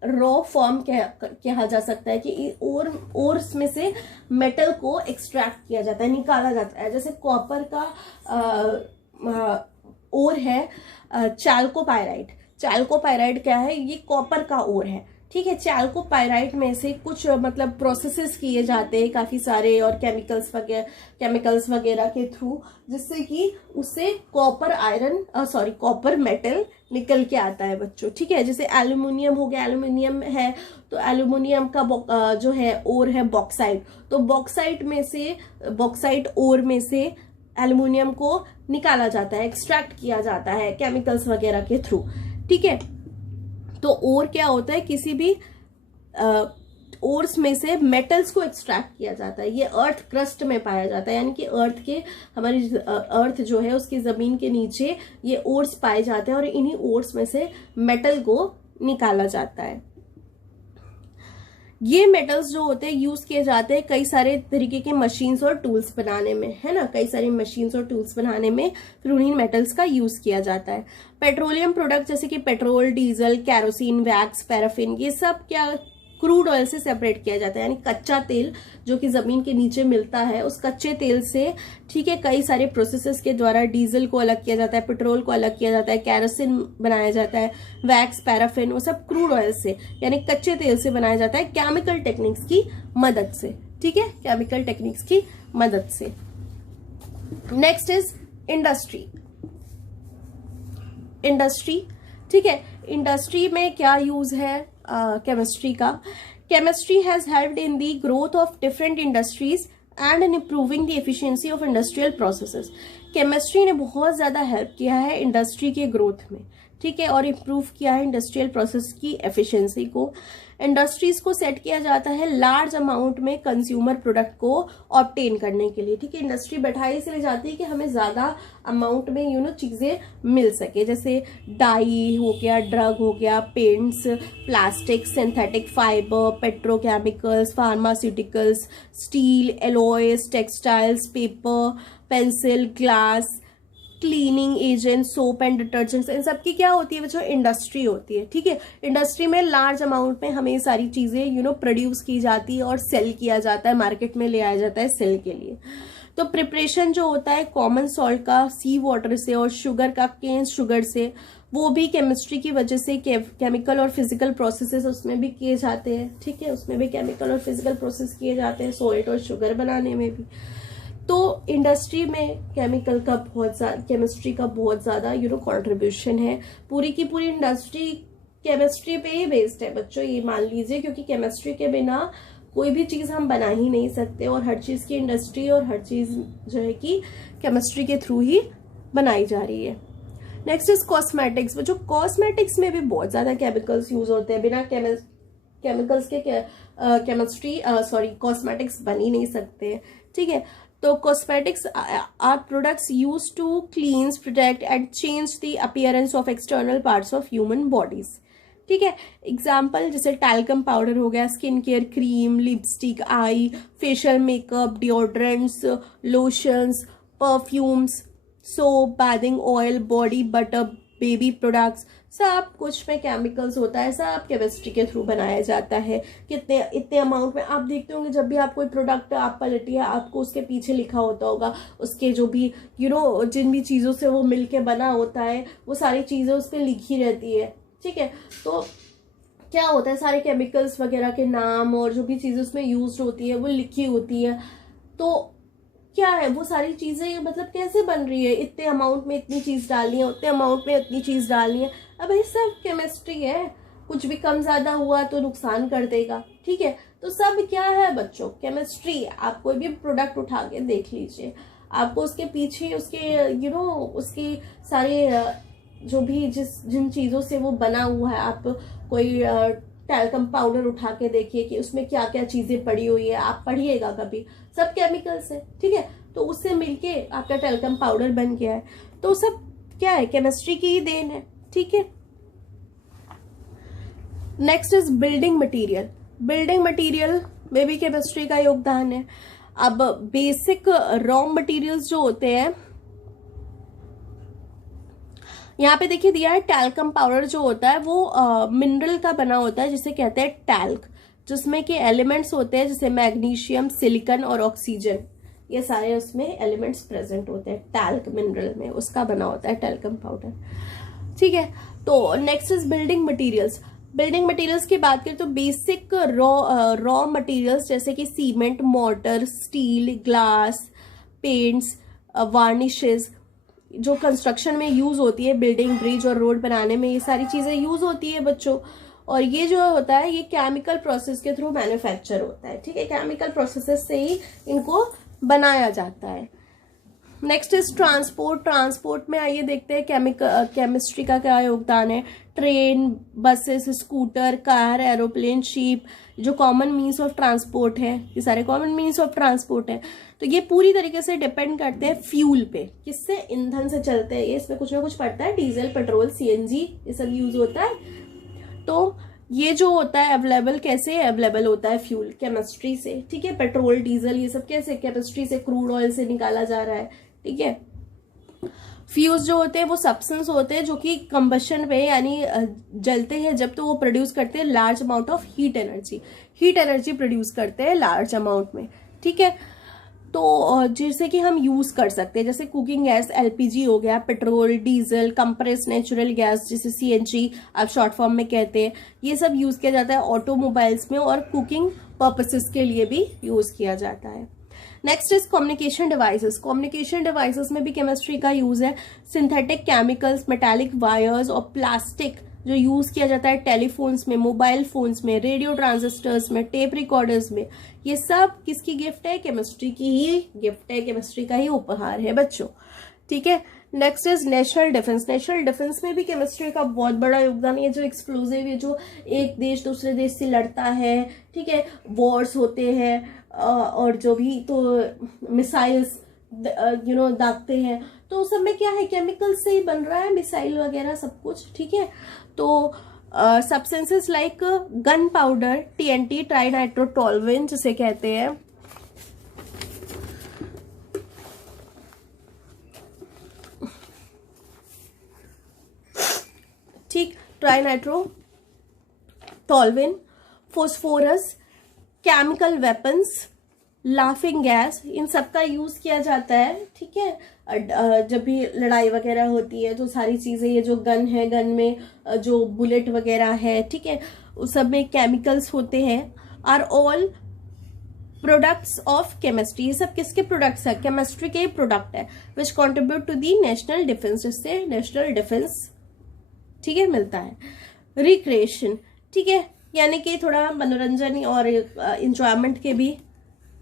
रॉ फॉर्म कहा जा सकता है कि ओर्स में से मेटल को एक्सट्रैक्ट किया जाता है, निकाला जाता है। जैसे कॉपर का ओर है चैल्कोपाइराइट। चैल्कोपाइराइट क्या है, ये कॉपर का ओर है, ठीक है। चैल्कोपाइराइट में से कुछ मतलब प्रोसेसेस किए जाते हैं काफी सारे और केमिकल्स वगैरह के थ्रू, जिससे कि उससे कॉपर मेटल निकल के आता है बच्चों, ठीक है। जैसे एल्यूमिनियम हो गया, एल्यूमिनियम है तो एल्यूमिनियम का जो है ओर है बॉक्साइट, तो बॉक्साइट ओर में से एल्यूमिनियम को निकाला जाता है, एक्सट्रैक्ट किया जाता है केमिकल्स वगैरह के थ्रू, ठीक है। तो ओर क्या होता है, किसी भी ओर्स में से मेटल्स को एक्सट्रैक्ट किया जाता है। ये अर्थ क्रस्ट में पाया जाता है, यानी कि हमारी अर्थ जो है उसकी जमीन के नीचे ये ओर्स पाए जाते हैं और इन्हीं ओर्स में से मेटल को निकाला जाता है। ये मेटल्स जो होते हैं यूज किए जाते हैं कई सारे तरीके के मशीन्स और टूल्स बनाने में, है ना। कई सारी मशीन्स और टूल्स बनाने में फिर उन्हीं मेटल्स का यूज किया जाता है। पेट्रोलियम प्रोडक्ट जैसे कि petrol, diesel, kerosene, wax, paraffin, ये सब क्या क्रूड ऑयल से सेपरेट किया जाता है, यानी कच्चा तेल जो कि जमीन के नीचे मिलता है, उस कच्चे तेल से, ठीक है, कई सारे प्रोसेसेस के द्वारा डीजल को अलग किया जाता है, पेट्रोल को अलग किया जाता है, कैरोसिन बनाया जाता है, वैक्स, पैराफिन, वो सब क्रूड ऑयल से यानी कच्चे तेल से बनाया जाता है केमिकल टेक्निक्स की मदद से, ठीक है, केमिकल टेक्निक्स की मदद से। Next is industry. इंडस्ट्री, ठीक है, इंडस्ट्री में क्या यूज है केमिस्ट्री का? Chemistry has helped in the growth of different industries and in improving the efficiency of industrial processes. Chemistry ने बहुत ज्यादा हेल्प किया है इंडस्ट्री के ग्रोथ में, ठीक है, और इम्प्रूव किया है इंडस्ट्रियल प्रोसेस की एफिशिएंसी को। इंडस्ट्रीज को सेट किया जाता है लार्ज अमाउंट में कंज्यूमर प्रोडक्ट को ऑब्टेन करने के लिए, ठीक है। इंडस्ट्री बैठाई इसलिए जाती है कि हमें ज्यादा अमाउंट में चीजें मिल सके, जैसे डाई हो गया, ड्रग हो गया, paints, plastic, synthetic fibre, petrochemicals, pharmaceuticals, steel, alloys, textiles, paper, pencil, glass, cleaning agent, soap and detergents, इन सब की क्या होती है बच्चों? इंडस्ट्री होती है, ठीक है। इंडस्ट्री में लार्ज अमाउंट में हमें सारी चीजें प्रोड्यूस की जाती है और सेल किया जाता है, मार्केट में ले आया जाता है सेल के लिए। तो प्रिपरेशन जो होता है कॉमन सॉल्ट का सी वाटर से और शुगर का केन शुगर से, वो भी केमिस्ट्री की वजह से केमिकल और फिजिकल प्रोसेसेस उसमें भी किए जाते हैं, ठीक है, उसमें भी केमिकल और फिजिकल प्रोसेस किए जाते हैं सॉल्ट और शुगर बनाने में भी। तो इंडस्ट्री में केमिकल का बहुत ज्यादा, केमिस्ट्री का बहुत ज्यादा कॉन्ट्रीब्यूशन है। पूरी की पूरी इंडस्ट्री केमिस्ट्री पे ही बेस्ड है बच्चों, ये मान लीजिए, क्योंकि केमिस्ट्री के बिना कोई भी चीज हम बना ही नहीं सकते, और हर चीज की इंडस्ट्री और हर चीज जो है कि केमिस्ट्री के थ्रू ही बनाई जा रही है। Next is cosmetics. बच्चों कॉस्मेटिक्स में भी बहुत ज्यादा केमिकल्स यूज होते हैं, बिना केमिकल्स के केमिस्ट्री कॉस्मेटिक्स बन ही नहीं सकते, ठीक है। तो cosmetics are products used to cleanse, protect and change the appearance of external parts of human bodies, ठीक है। एग्जाम्पल जैसे टैल्कम पाउडर हो गया, skin care cream, lipstick, eye, facial makeup, deodorants, lotions, perfumes, soap, bathing oil, body butter, baby products, सब कुछ में chemicals होता है, सब केमिस्ट्री के थ्रू बनाया जाता है। कितने इतने अमाउंट में आप देखते होंगे, जब भी आप कोई प्रोडक्ट आप पलटी है, आपको उसके पीछे लिखा होता होगा, उसके जो भी जिन भी चीज़ों से वो मिलके बना होता है, वो सारी चीज़ें उस पर लिखी रहती है, ठीक है। तो क्या होता है, सारे केमिकल्स वगैरह के नाम और जो भी चीज़ें उसमें यूज होती है वो लिखी होती है। तो क्या है, वो सारी चीजें कैसे बन रही है, इतने अमाउंट में इतनी चीज डालनी है, उतने अमाउंट में इतनी चीज डालनी है। अब ये सब केमिस्ट्री है, कुछ भी कम ज्यादा हुआ तो नुकसान कर देगा, ठीक है। तो सब क्या है बच्चों? केमिस्ट्री। आप कोई भी प्रोडक्ट उठा के देख लीजिए, आपको उसके पीछे उसके उसके सारे जो भी जिन चीजों से वो बना हुआ है, आप कोई टैल्कम पाउडर उठा के देखिए कि उसमें क्या क्या चीजें पड़ी हुई है, आप पढ़िएगा कभी, सब केमिकल्स है, ठीक है। तो उससे मिलके आपका टैल्कम पाउडर बन गया है, तो सब क्या है, केमिस्ट्री की ही देन है, ठीक है। Next is building material. Building material में भी केमिस्ट्री का योगदान है। अब बेसिक रॉ मटेरियल्स जो होते हैं, यहाँ पे देखिए दिया है, टैल्कम पाउडर जो होता है वो मिनरल का बना होता है, जिसे कहते हैं टैल्क, जिसमें के एलिमेंट्स होते हैं जैसे मैग्नीशियम, सिलिकॉन और ऑक्सीजन, ये सारे उसमें एलिमेंट्स प्रेजेंट होते हैं। टैल्क मिनरल में उसका बना होता है टैल्कम पाउडर, ठीक है। तो next is building materials. Building materials की बात करें तो बेसिक रॉ मटेरियल्स जैसे कि cement, mortar, steel, glass, paints, varnishes, जो कंस्ट्रक्शन में यूज होती है, बिल्डिंग, ब्रिज और रोड बनाने में, ये सारी चीजें यूज होती है बच्चों। और ये जो होता है ये केमिकल प्रोसेस के थ्रू मैन्युफैक्चर होता है, ठीक है, केमिकल प्रोसेसेस से ही इनको बनाया जाता है। Next is transport. ट्रांसपोर्ट में आइए देखते हैं केमिस्ट्री का क्या योगदान है। Train, buses, scooter, car, aeroplane, ship, जो कॉमन मीन्स ऑफ ट्रांसपोर्ट है, ये सारे कॉमन मीन्स ऑफ ट्रांसपोर्ट है। तो ये पूरी तरीके से डिपेंड करते हैं फ्यूल पे, किससे, ईंधन से चलते हैं ये, इसमें कुछ ना कुछ पड़ता है, डीजल, पेट्रोल, सीएनजी, ये सब यूज होता है। तो ये जो होता है अवेलेबल, कैसे अवेलेबल होता है फ्यूल? केमिस्ट्री से, ठीक है। पेट्रोल, डीजल, ये सब कैसे? केमिस्ट्री से, क्रूड ऑयल से निकाला जा रहा है, ठीक है। फ्यूज जो होते हैं वो सब्सटेंस होते हैं जो कि कंबशन पे यानी जलते हैं जब, तो वो प्रोड्यूस करते हैं large amount of heat energy produce करते हैं लार्ज अमाउंट में, ठीक है। तो जैसे कि हम यूज कर सकते हैं, जैसे कुकिंग गैस एलपीजी हो गया, petrol, diesel, compress natural gas जिसे सीएनजी आप शॉर्ट फॉर्म में कहते हैं, ये सब यूज किया जाता है ऑटोमोबाइल्स में और कुकिंग पर्पसेस के लिए भी यूज किया जाता है। Next is communication devices. Communication devices में भी केमिस्ट्री का यूज है। सिंथेटिक केमिकल्स, मेटालिक वायर्स और प्लास्टिक जो यूज किया जाता है टेलीफोन्स में, मोबाइल फोन्स में, रेडियो ट्रांजिस्टर्स में, टेप रिकॉर्डर्स में, ये सब किसकी गिफ्ट है? केमिस्ट्री की ही गिफ्ट है, केमिस्ट्री का ही उपहार है बच्चों, ठीक है। Next is national defence. National defence में भी केमिस्ट्री का बहुत बड़ा योगदान है। जो एक्सप्लोजिव, ये जो एक देश दूसरे देश से लड़ता है, ठीक है, वॉर्स होते हैं और जो भी तो मिसाइल्स दागते हैं, तो सब में क्या है? केमिकल से ही बन रहा है मिसाइल वगैरह सब कुछ, ठीक है। तो substances like gun powder, TNT, trinitrotoluene जिसे कहते हैं, ठीक, trinitrotoluene, phosphorus, chemical weapons, laughing gas, इन सब का यूज किया जाता है, ठीक है। जब भी लड़ाई वगैरह होती है तो सारी चीजें, ये जो गन है, गन में जो बुलेट वगैरह है, ठीक है, उस सब में केमिकल्स होते हैं। Are all products of chemistry. ये सब किसके प्रोडक्ट्स है? केमिस्ट्री के प्रोडक्ट है, which contribute to the national defence, जिससे नेशनल डिफेंस, ठीक है, मिलता है। रिक्रिएशन, ठीक है, यानी कि थोड़ा मनोरंजन और इंजॉयमेंट के भी,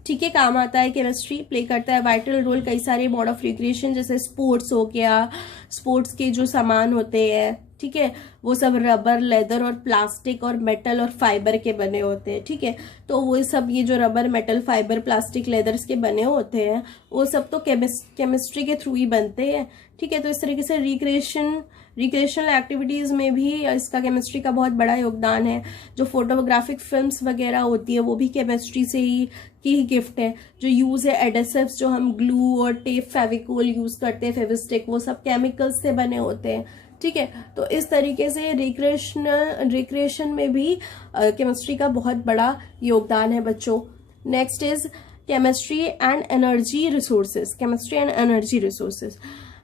ठीक है, काम आता है। केमिस्ट्री प्ले करता है वाइटल रोल कई सारे मोड ऑफ रिक्रिएशन, जैसे स्पोर्ट्स हो गया, स्पोर्ट्स के जो सामान होते हैं, ठीक है, वो सब रबर, लेदर और प्लास्टिक और मेटल और फाइबर के बने होते हैं, ठीक है। तो वो सब, ये जो rubber, metal, fibre, plastic, leathers के बने होते हैं, वो सब तो केमिस्ट्री के थ्रू ही बनते हैं, ठीक है। तो इस तरीके से रिक्रिएशनल एक्टिविटीज में भी इसका केमिस्ट्री का बहुत बड़ा योगदान है। जो फोटोग्राफिक फिल्म्स वगैरह होती है वो भी केमिस्ट्री से ही की गिफ्ट है। जो यूज है एडेसिव्स, जो हम ग्लू और टेप, फेविकोल यूज करते हैं, फेविस्टिक, वो सब केमिकल्स से बने होते हैं, ठीक है। तो इस तरीके से रिक्रिएशन में भी केमिस्ट्री का बहुत बड़ा योगदान है बच्चों। Next is chemistry and energy resources. Chemistry and energy resources.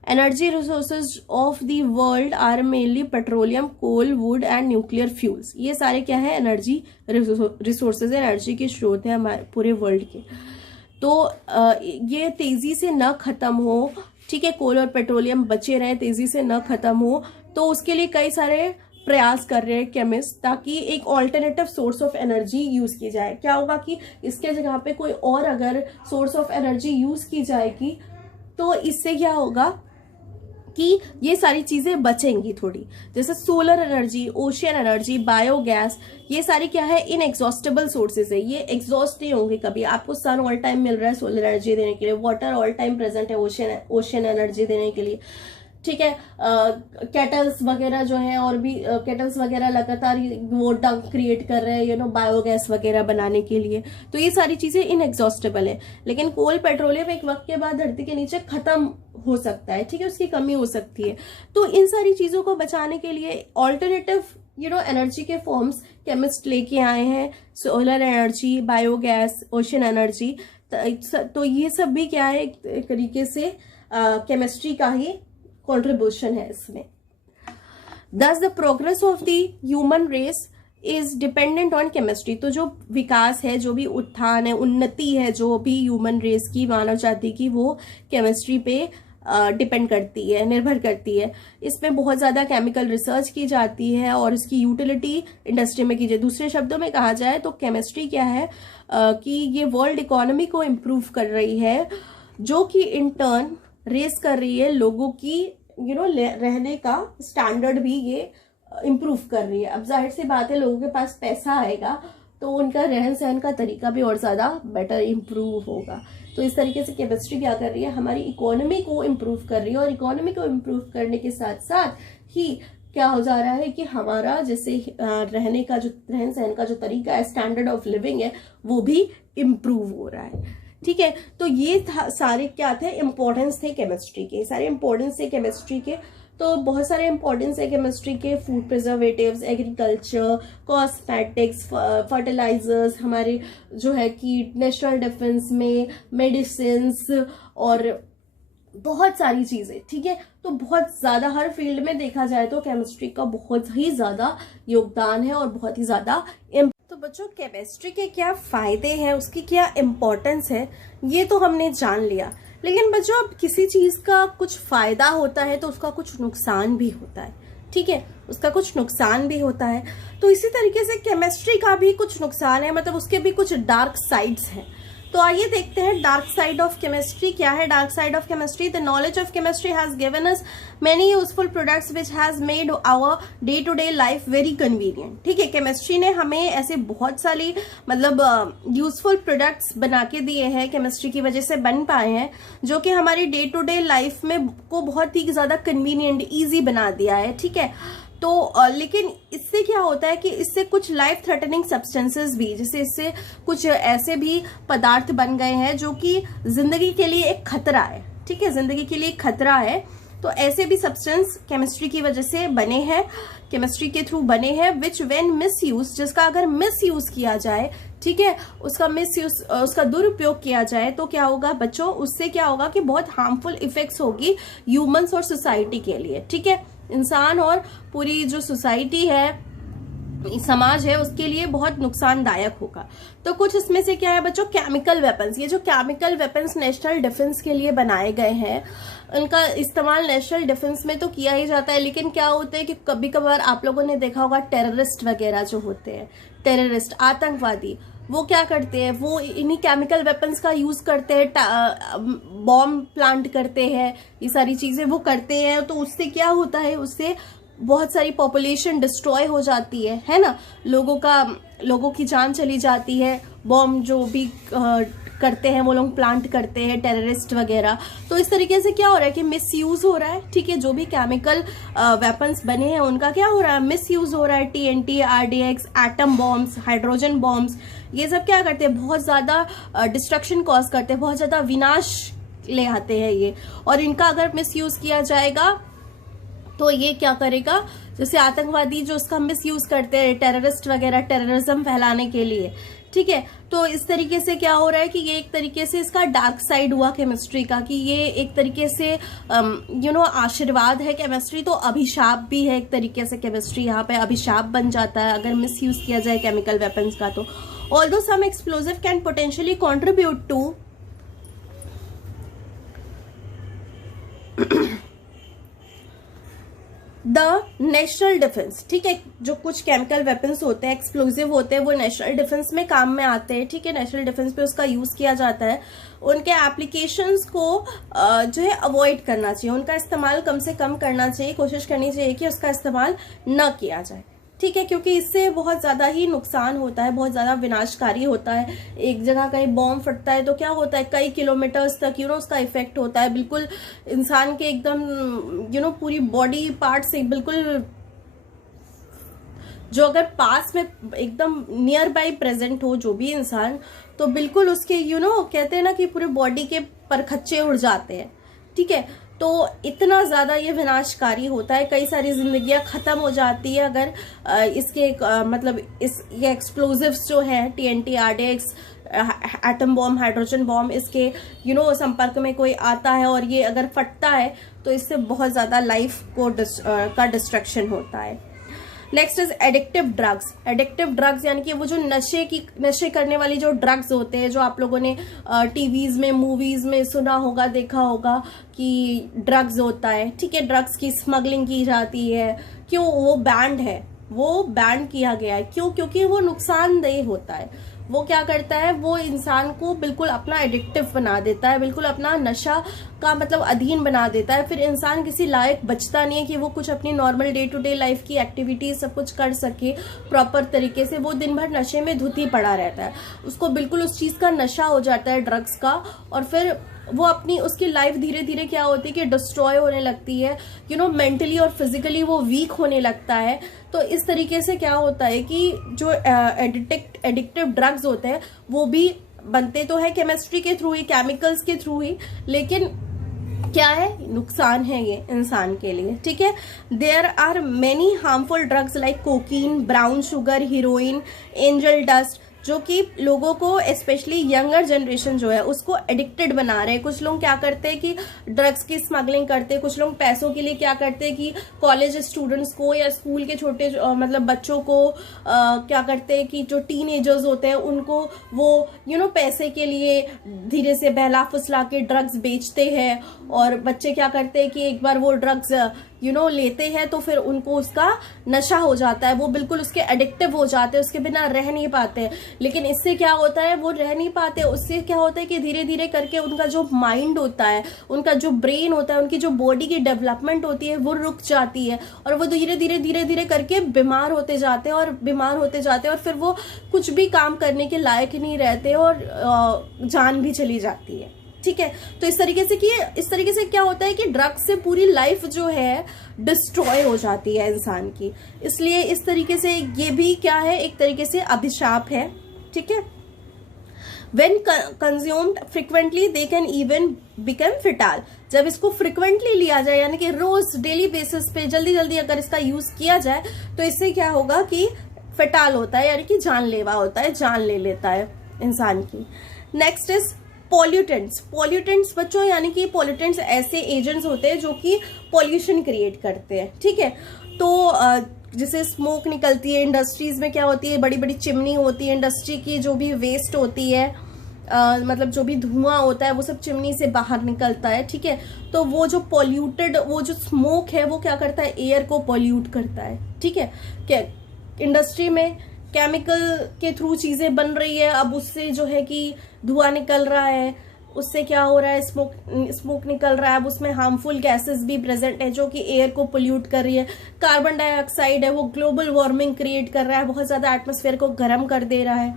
Energy resources of the world are mainly petroleum, coal, wood and nuclear fuels. ये सारे क्या है? एनर्जी रिसोर्सेज, एनर्जी के स्रोत है हमारे पूरे वर्ल्ड के। तो ये तेजी से न खत्म हो, ठीक है, कोल और पेट्रोलियम बचे रहे, तेजी से न खत्म हो, तो उसके लिए कई सारे प्रयास कर रहे हैं केमिस्ट, ताकि एक alternative source of energy use की जाए। क्या होगा कि इसके जगह पे कोई और अगर सोर्स ऑफ एनर्जी यूज की जाएगी तो इससे क्या होगा कि ये सारी चीजें बचेंगी थोड़ी, जैसे solar energy, ocean energy, biogas, ये सारी क्या है? इनएग्जॉस्टेबल सोर्सेज है, ये एग्जॉस्ट नहीं होंगे कभी। आपको सन ऑल टाइम मिल रहा है सोलर एनर्जी देने के लिए, वाटर ऑल टाइम प्रेजेंट है ओशियन एनर्जी देने के लिए, ठीक है। केटल्स वगैरह जो है, और भी केटल्स वगैरह लगातार वो डंक क्रिएट कर रहे हैं, बायोगैस वगैरह बनाने के लिए। तो ये सारी चीजें इनएग्जॉस्टेबल है। लेकिन कोल, पेट्रोलियम एक वक्त के बाद धरती के नीचे खत्म हो सकता है, ठीक है, उसकी कमी हो सकती है। तो इन सारी चीजों को बचाने के लिए ऑल्टरनेटिव एनर्जी के फॉर्म्स केमिस्ट लेके आए हैं, solar energy, biogas, ocean energy. तो ये सब भी क्या है? एक तरीके से केमिस्ट्री का ही कंट्रीब्यूशन है इसमें। Thus the progress of the human race is dependent on chemistry। तो जो विकास है, जो भी उत्थान है, उन्नति है जो भी ह्यूमन रेस की, मानव जाति की, वो केमिस्ट्री पे डिपेंड करती है, निर्भर करती है। इसमें बहुत ज्यादा केमिकल रिसर्च की जाती है और इसकी यूटिलिटी इंडस्ट्री में की जाए। दूसरे शब्दों में कहा जाए तो केमिस्ट्री क्या है कि ये वर्ल्ड इकोनॉमी को इम्प्रूव कर रही है, जो कि इन टर्न रेस कर रही है लोगों की रहने का स्टैंडर्ड भी ये इम्प्रूव कर रही है। अब जाहिर सी बात है, लोगों के पास पैसा आएगा तो उनका रहन सहन का तरीका भी और ज्यादा बेटर इम्प्रूव होगा। तो इस तरीके से केमिस्ट्री क्या कर रही है? हमारी इकोनॉमी को इम्प्रूव कर रही है, और इकोनॉमी को इम्प्रूव करने के साथ साथ ही क्या हो जा रहा है कि हमारा जैसे रहने का जो, रहन सहन का जो तरीका है, स्टैंडर्ड ऑफ लिविंग है, वो भी इम्प्रूव हो रहा है। ठीक है। तो ये सारे क्या थे, इंपॉर्टेंस थे केमिस्ट्री के, सारे इंपॉर्टेंस थे केमिस्ट्री के। तो बहुत सारे इंपॉर्टेंस है केमिस्ट्री के, food preservatives, agriculture, cosmetics, fertilisers, हमारे जो है कि नेशनल डिफेंस में, मेडिसिन्स और बहुत सारी चीजें। ठीक है, तो बहुत ज्यादा हर फील्ड में देखा जाए तो केमिस्ट्री का बहुत ही ज्यादा योगदान है और बहुत ही ज्यादा। तो बच्चों, केमिस्ट्री के क्या फायदे हैं, उसकी क्या इम्पोर्टेंस है, ये तो हमने जान लिया। लेकिन बच्चों, अब किसी चीज का कुछ फायदा होता है तो उसका कुछ नुकसान भी होता है। ठीक है, उसका कुछ नुकसान भी होता है। तो इसी तरीके से केमिस्ट्री का भी कुछ नुकसान है, मतलब उसके भी कुछ डार्क साइड्स हैं। तो आइए देखते हैं डार्क साइड ऑफ केमिस्ट्री क्या है। Dark side of chemistry, the knowledge of chemistry has given us many useful products which has made our day to day life very convenient. ठीक है, केमिस्ट्री ने हमें ऐसे बहुत सारी मतलब यूजफुल प्रोडक्ट्स बना के दिए हैं, केमिस्ट्री की वजह से बन पाए हैं, जो कि हमारी डे टू डे लाइफ में को बहुत ही ज्यादा कन्वीनियंट, ईजी बना दिया है। ठीक है, तो लेकिन इससे क्या होता है कि इससे कुछ लाइफ थ्रेटनिंग सब्सटेंसेस भी, जैसे इससे कुछ ऐसे भी पदार्थ बन गए हैं जो कि जिंदगी के लिए एक खतरा है। ठीक है, जिंदगी के लिए एक खतरा है। तो ऐसे भी सब्सटेंस केमिस्ट्री की वजह से बने हैं, केमिस्ट्री के थ्रू बने हैं, विच व्हेन मिस यूज, जिसका अगर मिस यूज किया जाए, ठीक है, उसका मिस यूज, उसका दुरुपयोग किया जाए तो क्या होगा बच्चों, उससे क्या होगा कि बहुत हार्मफुल इफेक्ट्स होगी ह्यूमंस और सोसाइटी के लिए। ठीक है, इंसान और पूरी जो सोसाइटी है, समाज है, उसके लिए बहुत नुकसानदायक होगा। तो कुछ इसमें से क्या है बच्चों, केमिकल वेपन्स। ये जो केमिकल वेपन्स नेशनल डिफेंस के लिए बनाए गए हैं, उनका इस्तेमाल नेशनल डिफेंस में तो किया ही जाता है, लेकिन क्या होता है कि कभी कभार आप लोगों ने देखा होगा टेररिस्ट वगैरह जो होते हैं, टेररिस्ट, आतंकवादी, वो क्या करते हैं, वो इन्हीं केमिकल वेपन्स का यूज करते हैं, बॉम्ब प्लांट करते हैं, ये सारी चीजें वो करते हैं। तो उससे क्या होता है, उससे बहुत सारी पॉपुलेशन डिस्ट्रॉय हो जाती है ना, लोगों की जान चली जाती है। बॉम्ब जो भी करते हैं वो लोग प्लांट करते हैं, टेररिस्ट वगैरह। तो इस तरीके से क्या हो रहा है कि मिस यूज हो रहा है। ठीक है, जो भी केमिकल वेपन्स बने हैं उनका क्या हो रहा है, मिस यूज हो रहा है। TNT, RDX, atom bombs, hydrogen bombs, ये सब क्या करते हैं, बहुत ज्यादा डिस्ट्रक्शन कॉज करते हैं, बहुत ज्यादा विनाश ले आते हैं ये। और इनका अगर मिस यूज किया जाएगा तो ये क्या करेगा, जैसे आतंकवादी जो उसका मिस यूज करते हैं, टेररिस्ट वगैरह, टेररिज्म फैलाने के लिए। ठीक है, तो इस तरीके से क्या हो रहा है कि ये एक तरीके से इसका डार्क साइड हुआ केमिस्ट्री का, कि ये एक तरीके से आशीर्वाद है केमिस्ट्री, तो अभिशाप भी है एक तरीके से। केमिस्ट्री यहाँ पे अभिशाप बन जाता है अगर मिस यूज किया जाए केमिकल वेपन्स का। तो although some explosive can potentially contribute to the national defence. ठीक है, जो कुछ केमिकल वेपन्स होते हैं, एक्सप्लोजिव होते हैं, वो नेशनल डिफेंस में काम में आते हैं। ठीक है, नेशनल डिफेंस पे उसका यूज किया जाता है। उनके एप्लीकेशंस को जो है अवॉइड करना चाहिए, उनका इस्तेमाल कम से कम करना चाहिए, कोशिश करनी चाहिए कि उसका इस्तेमाल न किया जाए। ठीक है, क्योंकि इससे बहुत ज्यादा ही नुकसान होता है, बहुत ज्यादा विनाशकारी होता है। एक जगह कहीं बॉम्ब फटता है तो क्या होता है, कई किलोमीटर्स तक उसका इफेक्ट होता है, बिल्कुल इंसान के एकदम पूरी बॉडी पार्ट से बिल्कुल, जो अगर पास में एकदम नियर बाई प्रेजेंट हो जो भी इंसान, तो बिल्कुल उसके कहते हैं ना कि पूरे बॉडी के परखच्चे उड़ जाते हैं। ठीक है, तो इतना ज्यादा ये विनाशकारी होता है, कई सारी जिंदगियां खत्म हो जाती है अगर इसके मतलब ये एक्सप्लोजिव्स जो है, TNT, RDX, atom bomb, hydrogen bomb, इसके संपर्क में कोई आता है और ये अगर फटता है तो इससे बहुत ज्यादा लाइफ को का डिस्ट्रक्शन होता है। Next is addictive drugs. Addictive drugs यानी कि वो जो नशे करने वाली जो ड्रग्स होते हैं, जो आप लोगों ने टीवीज में, मूवीज में सुना होगा, देखा होगा कि ड्रग्स होता है। ठीक है, ड्रग्स की स्मगलिंग की जाती है। क्यों? वो बैंड है, वो बैन किया गया है। क्यों? क्योंकि वो नुकसानदेह होता है। वो क्या करता है, वो इंसान को बिल्कुल अपना एडिक्टिव बना देता है, बिल्कुल अपना नशा का मतलब अधीन बना देता है। फिर इंसान किसी लायक बचता नहीं है कि वो कुछ अपनी normal day to day life की एक्टिविटीज सब कुछ कर सके प्रॉपर तरीके से। वो दिन भर नशे में धुत पड़ा रहता है, उसको बिल्कुल उस चीज का नशा हो जाता है, ड्रग्स का। और फिर वो उसकी लाइफ धीरे धीरे क्या होती है कि डिस्ट्रॉय होने लगती है, मेंटली और फिजिकली वो वीक होने लगता है। तो इस तरीके से क्या होता है कि जो एडिक्टिव ड्रग्स होते हैं वो भी बनते तो है केमिस्ट्री के थ्रू ही, केमिकल्स के थ्रू ही, लेकिन क्या है, नुकसान है ये इंसान के लिए, ठीक है। There are many harmful drugs like cocaine, brown sugar, heroin, angel dust, जो कि लोगों को स्पेशली यंगर जनरेशन जो है उसको एडिक्टेड बना रहे हैं। कुछ लोग क्या करते हैं कि ड्रग्स की स्मगलिंग करते हैं, कुछ लोग पैसों के लिए क्या करते हैं कि कॉलेज स्टूडेंट्स को या स्कूल के छोटे मतलब बच्चों को क्या करते हैं कि जो टीनेजर्स होते हैं उनको वो पैसे के लिए धीरे से बहला फुसला के ड्रग्स बेचते हैं, और बच्चे क्या करते हैं कि एक बार वो ड्रग्स लेते हैं तो फिर उनको उसका नशा हो जाता है, वो बिल्कुल उसके एडिक्टिव हो जाते हैं, उसके बिना रह नहीं पाते। लेकिन इससे क्या होता है, वो रह नहीं पाते, उससे क्या होता है कि धीरे धीरे करके उनका जो माइंड होता है, उनका जो ब्रेन होता है, उनकी जो बॉडी की डेवलपमेंट होती है वो रुक जाती है, और वो धीरे धीरे करके बीमार होते जाते हैं और फिर वो कुछ भी काम करने के लायक नहीं रहते और जान भी चली जाती है, ठीक है। तो इस तरीके से क्या होता है कि ड्रग्स से पूरी लाइफ जो है डिस्ट्रॉय हो जाती है इंसान की। इसलिए इस तरीके से ये भी क्या है, एक तरीके से अभिशाप है, ठीक है। When consumed frequently, they can even become fatal. जब इसको फ्रिक्वेंटली लिया जाए, यानी कि रोज डेली बेसिस पे जल्दी अगर इसका यूज किया जाए, तो इससे क्या होगा कि फेटाल होता है, यानी कि जानलेवा होता है, जान ले लेता है इंसान की। नेक्स्ट इज पॉल्यूटेंट्स बच्चों, यानी कि पॉल्यूटेंट्स ऐसे एजेंट्स होते हैं जो कि पॉल्यूशन क्रिएट करते हैं, ठीक है। तो जैसे स्मोक निकलती है इंडस्ट्रीज में, क्या होती है, बड़ी बड़ी चिमनी होती है, इंडस्ट्री की जो भी वेस्ट होती है, मतलब जो भी धुआं होता है वो सब चिमनी से बाहर निकलता है, ठीक है। तो वो जो पॉल्यूटेड, वो जो स्मोक है वो क्या करता है, एयर को पॉल्यूट करता है, ठीक है। क्या इंडस्ट्री में केमिकल के थ्रू चीजें बन रही है, अब उससे जो है कि धुआं निकल रहा है, उससे क्या हो रहा है, स्मोक निकल रहा है, अब उसमें हार्मफुल गैसेस भी प्रेजेंट है जो कि एयर को पोल्यूट कर रही है। कार्बन डाइऑक्साइड है, वो ग्लोबल वार्मिंग क्रिएट कर रहा है, बहुत ज्यादा एटमॉस्फेयर को गर्म कर दे रहा है,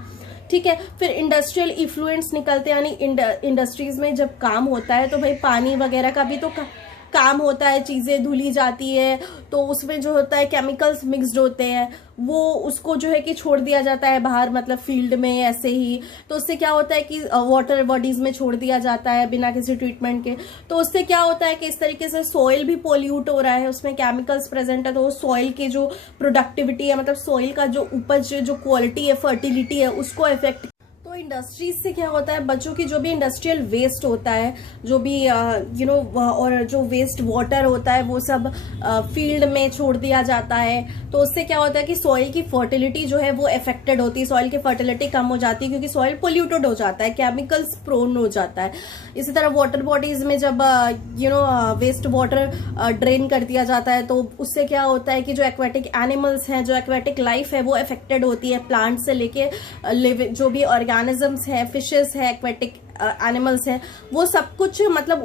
ठीक है। फिर इंडस्ट्रियल इफ्लुएंट्स निकलते हैं, यानी इंडस्ट्रीज में जब काम होता है तो भाई पानी वगैरह का भी तो काम होता है, चीजें धुली जाती है, तो उसमें जो होता है केमिकल्स मिक्स्ड होते हैं, वो उसको जो है कि छोड़ दिया जाता है बाहर, मतलब फील्ड में ऐसे ही। तो उससे क्या होता है कि वाटर बॉडीज में छोड़ दिया जाता है बिना किसी ट्रीटमेंट के। तो उससे क्या होता है कि इस तरीके से सॉइल भी पोल्यूट हो रहा है, उसमें केमिकल्स प्रेजेंट है, तो सॉइल की जो प्रोडक्टिविटी है, मतलब सॉइल का जो उपज जो क्वालिटी है, फर्टिलिटी है, उसको इफेक्ट। तो इंडस्ट्रीज से क्या होता है, बच्चों की जो भी इंडस्ट्रियल वेस्ट होता है, जो भी और जो वेस्ट वाटर होता है वो सब फील्ड में छोड़ दिया जाता है। तो उससे क्या होता है कि सॉइल की फर्टिलिटी जो है वो अफेक्टेड होती है, सॉइल की फर्टिलिटी कम हो जाती है क्योंकि सॉइल पोल्यूटेड हो जाता है, केमिकल्स प्रोन हो जाता है। इसी तरह वाटर बॉडीज में जब वेस्ट वाटर ड्रेन कर दिया जाता है तो उससे क्या होता है कि जो एक्वेटिक एनिमल्स हैं, जो एक्वेटिक लाइफ है वो अफेक्टेड होती है, प्लांट से लेके जो भी ऑर्गेनिजम्स है, फिशेस है, एक्वेटिक एनिमल्स है, वो सब कुछ मतलब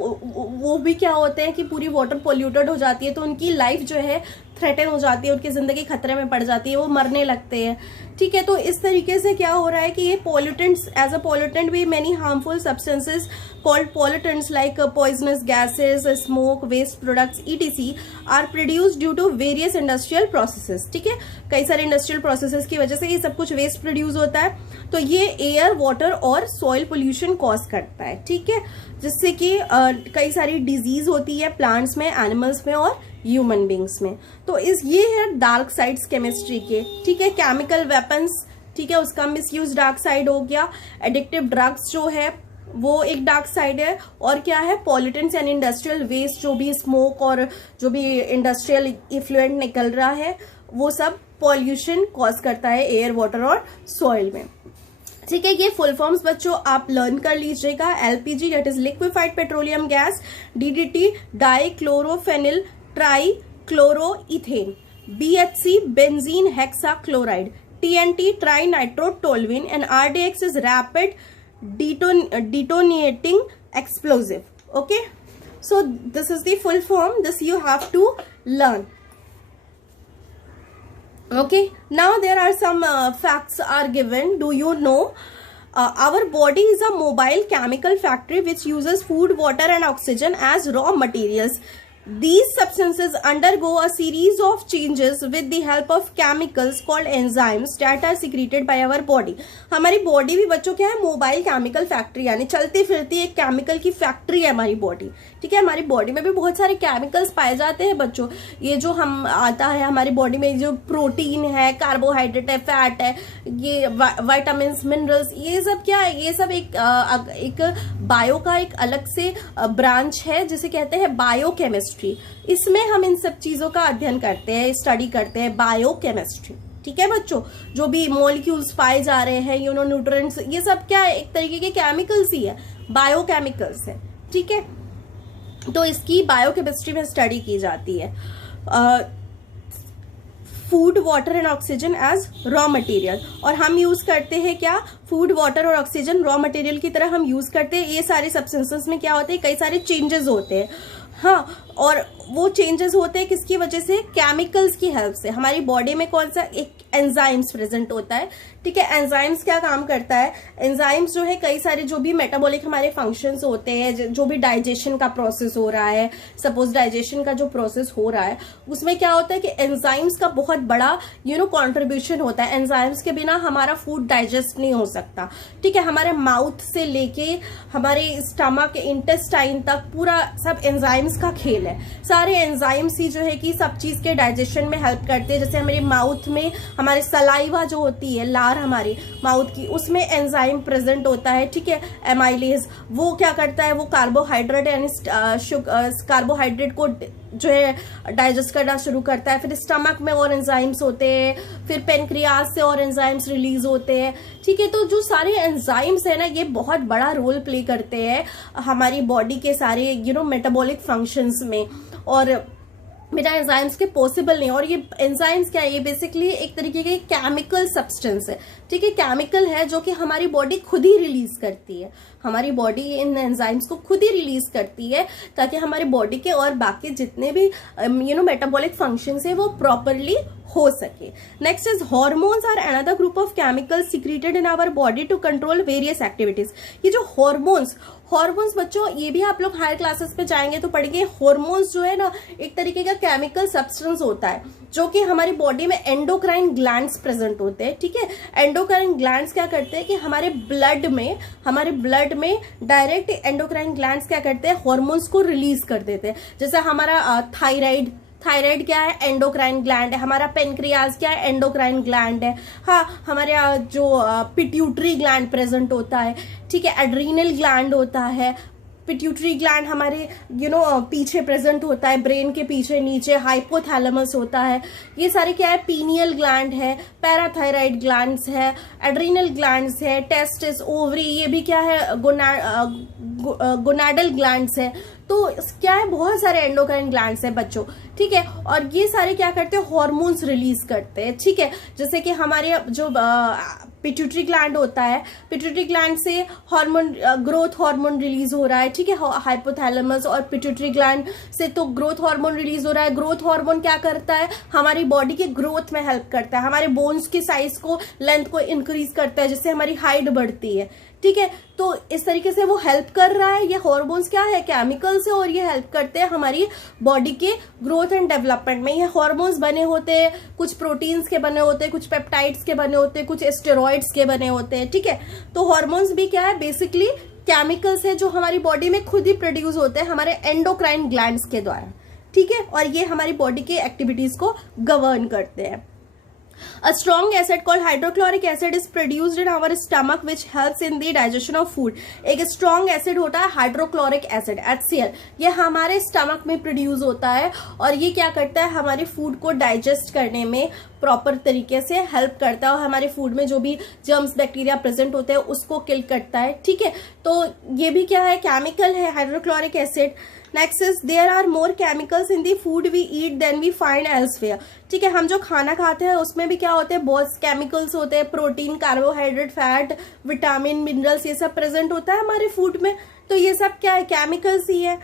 वो भी क्या होते हैं कि पूरी वाटर पोल्यूटेड हो जाती है, तो उनकी लाइफ जो है थ्रेटन हो जाती है, उनकी जिंदगी खतरे में पड़ जाती है, वो मरने लगते हैं, ठीक है। तो इस तरीके से क्या हो रहा है कि ये पॉल्यूटेंट्स, एज अ पॉल्यूटेंट भी many harmful substances called pollutants like poisonous gases, smoke, waste products etc are produced due to various industrial processes, ठीक है। कई सारे इंडस्ट्रियल प्रोसेसेस की वजह से ये सब कुछ वेस्ट प्रोड्यूस होता है, तो ये एयर, वाटर और सॉइल पोल्यूशन कॉज करता है, ठीक है, जिससे कि कई सारी डिजीज होती है प्लांट्स में, एनिमल्स में और ह्यूमन बींग्स में। तो ये है डार्क साइड्स केमिस्ट्री के, ठीक है। केमिकल वेपन्स, ठीक है, उसका मिसयूज डार्क साइड हो गया। एडिक्टिव ड्रग्स जो है वो एक डार्क साइड है, और क्या है, पॉल्यूटेंट्स एंड इंडस्ट्रियल वेस्ट, जो भी स्मोक और जो भी इंडस्ट्रियल इफ्लुएंट निकल रहा है वो सब पॉल्यूशन कॉज करता है एयर, वाटर और सॉइल में, ठीक है। ये फुल फॉर्म्स बच्चों आप लर्न कर लीजिएगा। LPG that is liquefied petroleum gas, DDT di chlorophenyl tri chloroethane, BHC benzene hexa chloride, TNT tri nitrotoluene, and RDX is rapid detonating explosive. Okay, so this is the full form, this you have to learn. Okay, now there are some facts are given. Do you know our body is a mobile chemical factory which uses food, water and oxygen as raw materials. These substances undergo a series of changes with the help of chemicals called enzymes that are secreted by our body. हमारी body भी बच्चों क्या है, mobile chemical factory, यानी चलती फिरती एक chemical की फैक्ट्री है हमारी बॉडी। ठीक है, हमारी बॉडी में भी बहुत सारे केमिकल्स पाए जाते हैं बच्चों। ये जो हम आता है हमारी बॉडी में, जो प्रोटीन है, कार्बोहाइड्रेट है, फैट है, ये विटामिन मिनरल्स, ये सब क्या है, ये सब एक बायो का एक अलग से ब्रांच है जिसे कहते हैं बायोकेमिस्ट्री। इसमें हम इन सब चीजों का अध्ययन करते हैं, स्टडी करते हैं, बायोकेमिस्ट्री। ठीक है बच्चों, जो भी मॉलिक्यूल्स पाए जा रहे हैं, न्यूट्रिएंट्स, ये सब क्या है, एक तरीके के केमिकल्स ही है, बायोकेमिकल्स है। ठीक है, तो इसकी बायोकेमिस्ट्री में स्टडी की जाती है। Food, water and oxygen as raw material, और हम यूज करते हैं क्या, फूड, वाटर और ऑक्सीजन रॉ मटेरियल की तरह हम यूज करते हैं। ये सारे सब्सटेंसेस में क्या होते हैं, कई सारे चेंजेस होते हैं। हाँ, और वो चेंजेस होते हैं किसकी वजह से, केमिकल्स की हेल्प से। हमारी बॉडी में कौन सा, एक एंजाइम्स प्रेजेंट होता है। ठीक है, एंजाइम्स क्या काम करता है, एंजाइम्स जो है कई सारे जो भी मेटाबॉलिक हमारे फंक्शंस होते हैं, जो भी डाइजेशन का प्रोसेस हो रहा है, सपोज डाइजेशन का जो प्रोसेस हो रहा है, उसमें क्या होता है कि एंजाइम्स का बहुत बड़ा कंट्रीब्यूशन होता है। एंजाइम्स के बिना हमारा फूड डाइजेस्ट नहीं हो सकता। ठीक है, हमारे माउथ से लेके हमारे स्टमक, इंटेस्टाइन तक पूरा सब एंजाइम्स का खेल है। सारे एंजाइम्स ही जो है कि सब चीज के डाइजेशन में हेल्प करते हैं। जैसे हमारे माउथ में हमारे सलाइवा जो होती है, लार हमारी माउथ की, उसमें एंजाइम प्रेजेंट होता है। ठीक है, एमाइलेज, वो क्या करता है, वो कार्बोहाइड्रेट यानी कार्बोहाइड्रेट को जो है डाइजेस्ट करना शुरू करता है। फिर स्टमक में और एंजाइम्स होते हैं, फिर पेनक्रियाज से और एंजाइम्स रिलीज होते हैं। ठीक है, तो जो सारे एंजाइम्स है ना, ये बहुत बड़ा रोल प्ले करते हैं हमारी बॉडी के सारे मेटाबॉलिक फंक्शंस में, और बिना एंजाइम्स के पॉसिबल नहीं। और ये एंजाइम्स क्या है, ये बेसिकली एक तरीके के केमिकल सब्सटेंस है। ठीक है, केमिकल है जो कि हमारी बॉडी खुद ही रिलीज करती है। हमारी बॉडी इन एंजाइम्स को खुद ही रिलीज करती है ताकि हमारी बॉडी के और बाकी जितने भी मेटाबॉलिक फंक्शंस है वो प्रॉपरली हो सके। Next is hormones are another group of chemicals secreted in our body to control various activities. ये जो हॉर्मोन्स बच्चों, ये भी आप लोग हायर क्लासेस पे जाएंगे तो पढ़ेंगे। हॉर्मोन्स जो है ना, एक तरीके का केमिकल सब्सटेंस होता है जो कि हमारी बॉडी में एंडोक्राइन ग्लैंड्स प्रेजेंट होते हैं। ठीक है, एंडोक्राइन ग्लैंड्स क्या करते हैं कि हमारे ब्लड में डायरेक्ट एंडोक्राइन ग्लैंड्स क्या करते हैं, हॉर्मोन्स को रिलीज कर देते हैं। जैसे हमारा थायराइड क्या है, एंडोक्राइन ग्लैंड है। हमारा पेनक्रियाज क्या है, एंडोक्राइन ग्लैंड है। हाँ, हमारे जो पिट्यूटरी ग्लैंड प्रेजेंट होता है। ठीक है, एड्रीनल ग्लैंड होता है। पिट्यूटरी ग्लैंड हमारे पीछे प्रेजेंट होता है, ब्रेन के पीछे नीचे हाइपोथैलेमस होता है। ये सारे क्या है, पीनियल ग्लैंड है, पैराथायराइड ग्लैंड्स है, एड्रीनल ग्लैंड्स है, टेस्टिस, ओवरी, ये भी क्या है, गोनाडल ग्लैंड्स है। तो क्या है, बहुत सारे एंडोक्राइन ग्लैंड्स है बच्चों। ठीक है, और ये सारे क्या करते हैं, हॉर्मोन्स रिलीज करते हैं। ठीक है, जैसे कि हमारे जो पिट्यूटरी ग्लैंड होता है, पिट्यूटरी ग्लैंड से ग्रोथ हार्मोन रिलीज हो रहा है। ठीक है, हाइपोथैलेमस और पिट्यूटरी ग्लैंड से तो ग्रोथ हार्मोन रिलीज हो रहा है। ग्रोथ हार्मोन क्या करता है, हमारी बॉडी के ग्रोथ में हेल्प करता है, हमारे बोन्स के साइज को, लेंथ को इंक्रीज करता है, जिससे हमारी हाइट बढ़ती है। ठीक है, तो इस तरीके से वो हेल्प कर रहा है। ये हॉर्मोन्स क्या है, केमिकल्स है, और ये हेल्प करते हैं हमारी बॉडी के ग्रोथ एंड डेवलपमेंट में। ये हॉर्मोन्स बने होते हैं, कुछ प्रोटीन्स के बने होते हैं, कुछ पेप्टाइड्स के बने होते हैं, कुछ स्टेरॉइड्स के बने होते हैं। ठीक है, तो हॉर्मोन्स भी क्या है, बेसिकली केमिकल्स है जो हमारी बॉडी में खुद ही प्रोड्यूस होते हैं हमारे एंडोक्राइन ग्लैंड्स के द्वारा। ठीक है, और ये हमारी बॉडी की एक्टिविटीज को गवर्न करते हैं। A strong acid called hydrochloric acid is produced in our stomach which helps in the digestion of food. एक strong acid होता है हाइड्रोक्लोरिक एसिड, HCl। ये हमारे स्टमक में प्रोड्यूस होता है और ये क्या करता है, हमारे फूड को डाइजेस्ट करने में प्रॉपर तरीके से हेल्प करता है और हमारे फूड में जो भी जर्म्स बैक्टीरिया प्रेजेंट होते हैं उसको किल करता है। ठीक है, तो ये भी क्या है, केमिकल है, hydrochloric acid. Next is there are more chemicals in the food we eat then we find elsewhere. ठीक है, हम जो खाना खाते हैं उसमें भी क्या होते हैं, बहुत केमिकल्स होते हैं, protein, carbohydrate, fat, vitamin, minerals, ये सब प्रेजेंट होता है हमारे फूड में। तो ये सब क्या है, केमिकल्स ही है।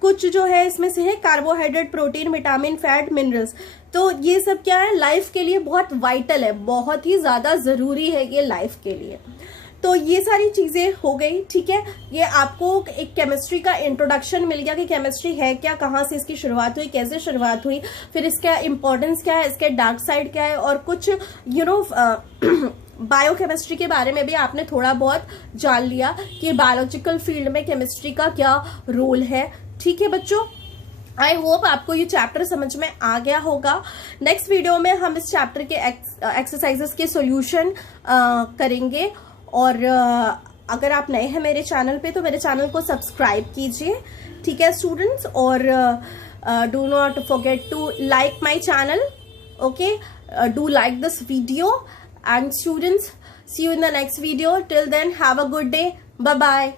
कुछ जो है इसमें से है carbohydrate, protein, vitamin, fat, minerals. तो ये सब क्या है, लाइफ के लिए बहुत वाइटल है, बहुत ही ज्यादा जरूरी है ये लाइफ के लिए। तो ये सारी चीजें हो गई, ठीक है। ये आपको एक केमिस्ट्री का इंट्रोडक्शन मिल गया कि केमिस्ट्री है क्या, कहाँ से इसकी शुरुआत हुई, कैसे शुरुआत हुई, फिर इसका इंपॉर्टेंस क्या है, इसके डार्क साइड क्या है, और कुछ बायोकेमिस्ट्री के बारे में भी आपने थोड़ा बहुत जान लिया कि बायोलॉजिकल फील्ड में केमिस्ट्री का क्या रोल है, ठीक है बच्चों। आई होप आपको ये चैप्टर समझ में आ गया होगा। नेक्स्ट वीडियो में हम इस चैप्टर के एक्सरसाइजेस के सॉल्यूशन करेंगे। और अगर आप नए हैं मेरे चैनल पे तो मेरे चैनल को सब्सक्राइब कीजिए, ठीक है स्टूडेंट्स। और do not forget to like my channel, okay, do like this video and students see you in the next video. Till then have a good day, bye bye.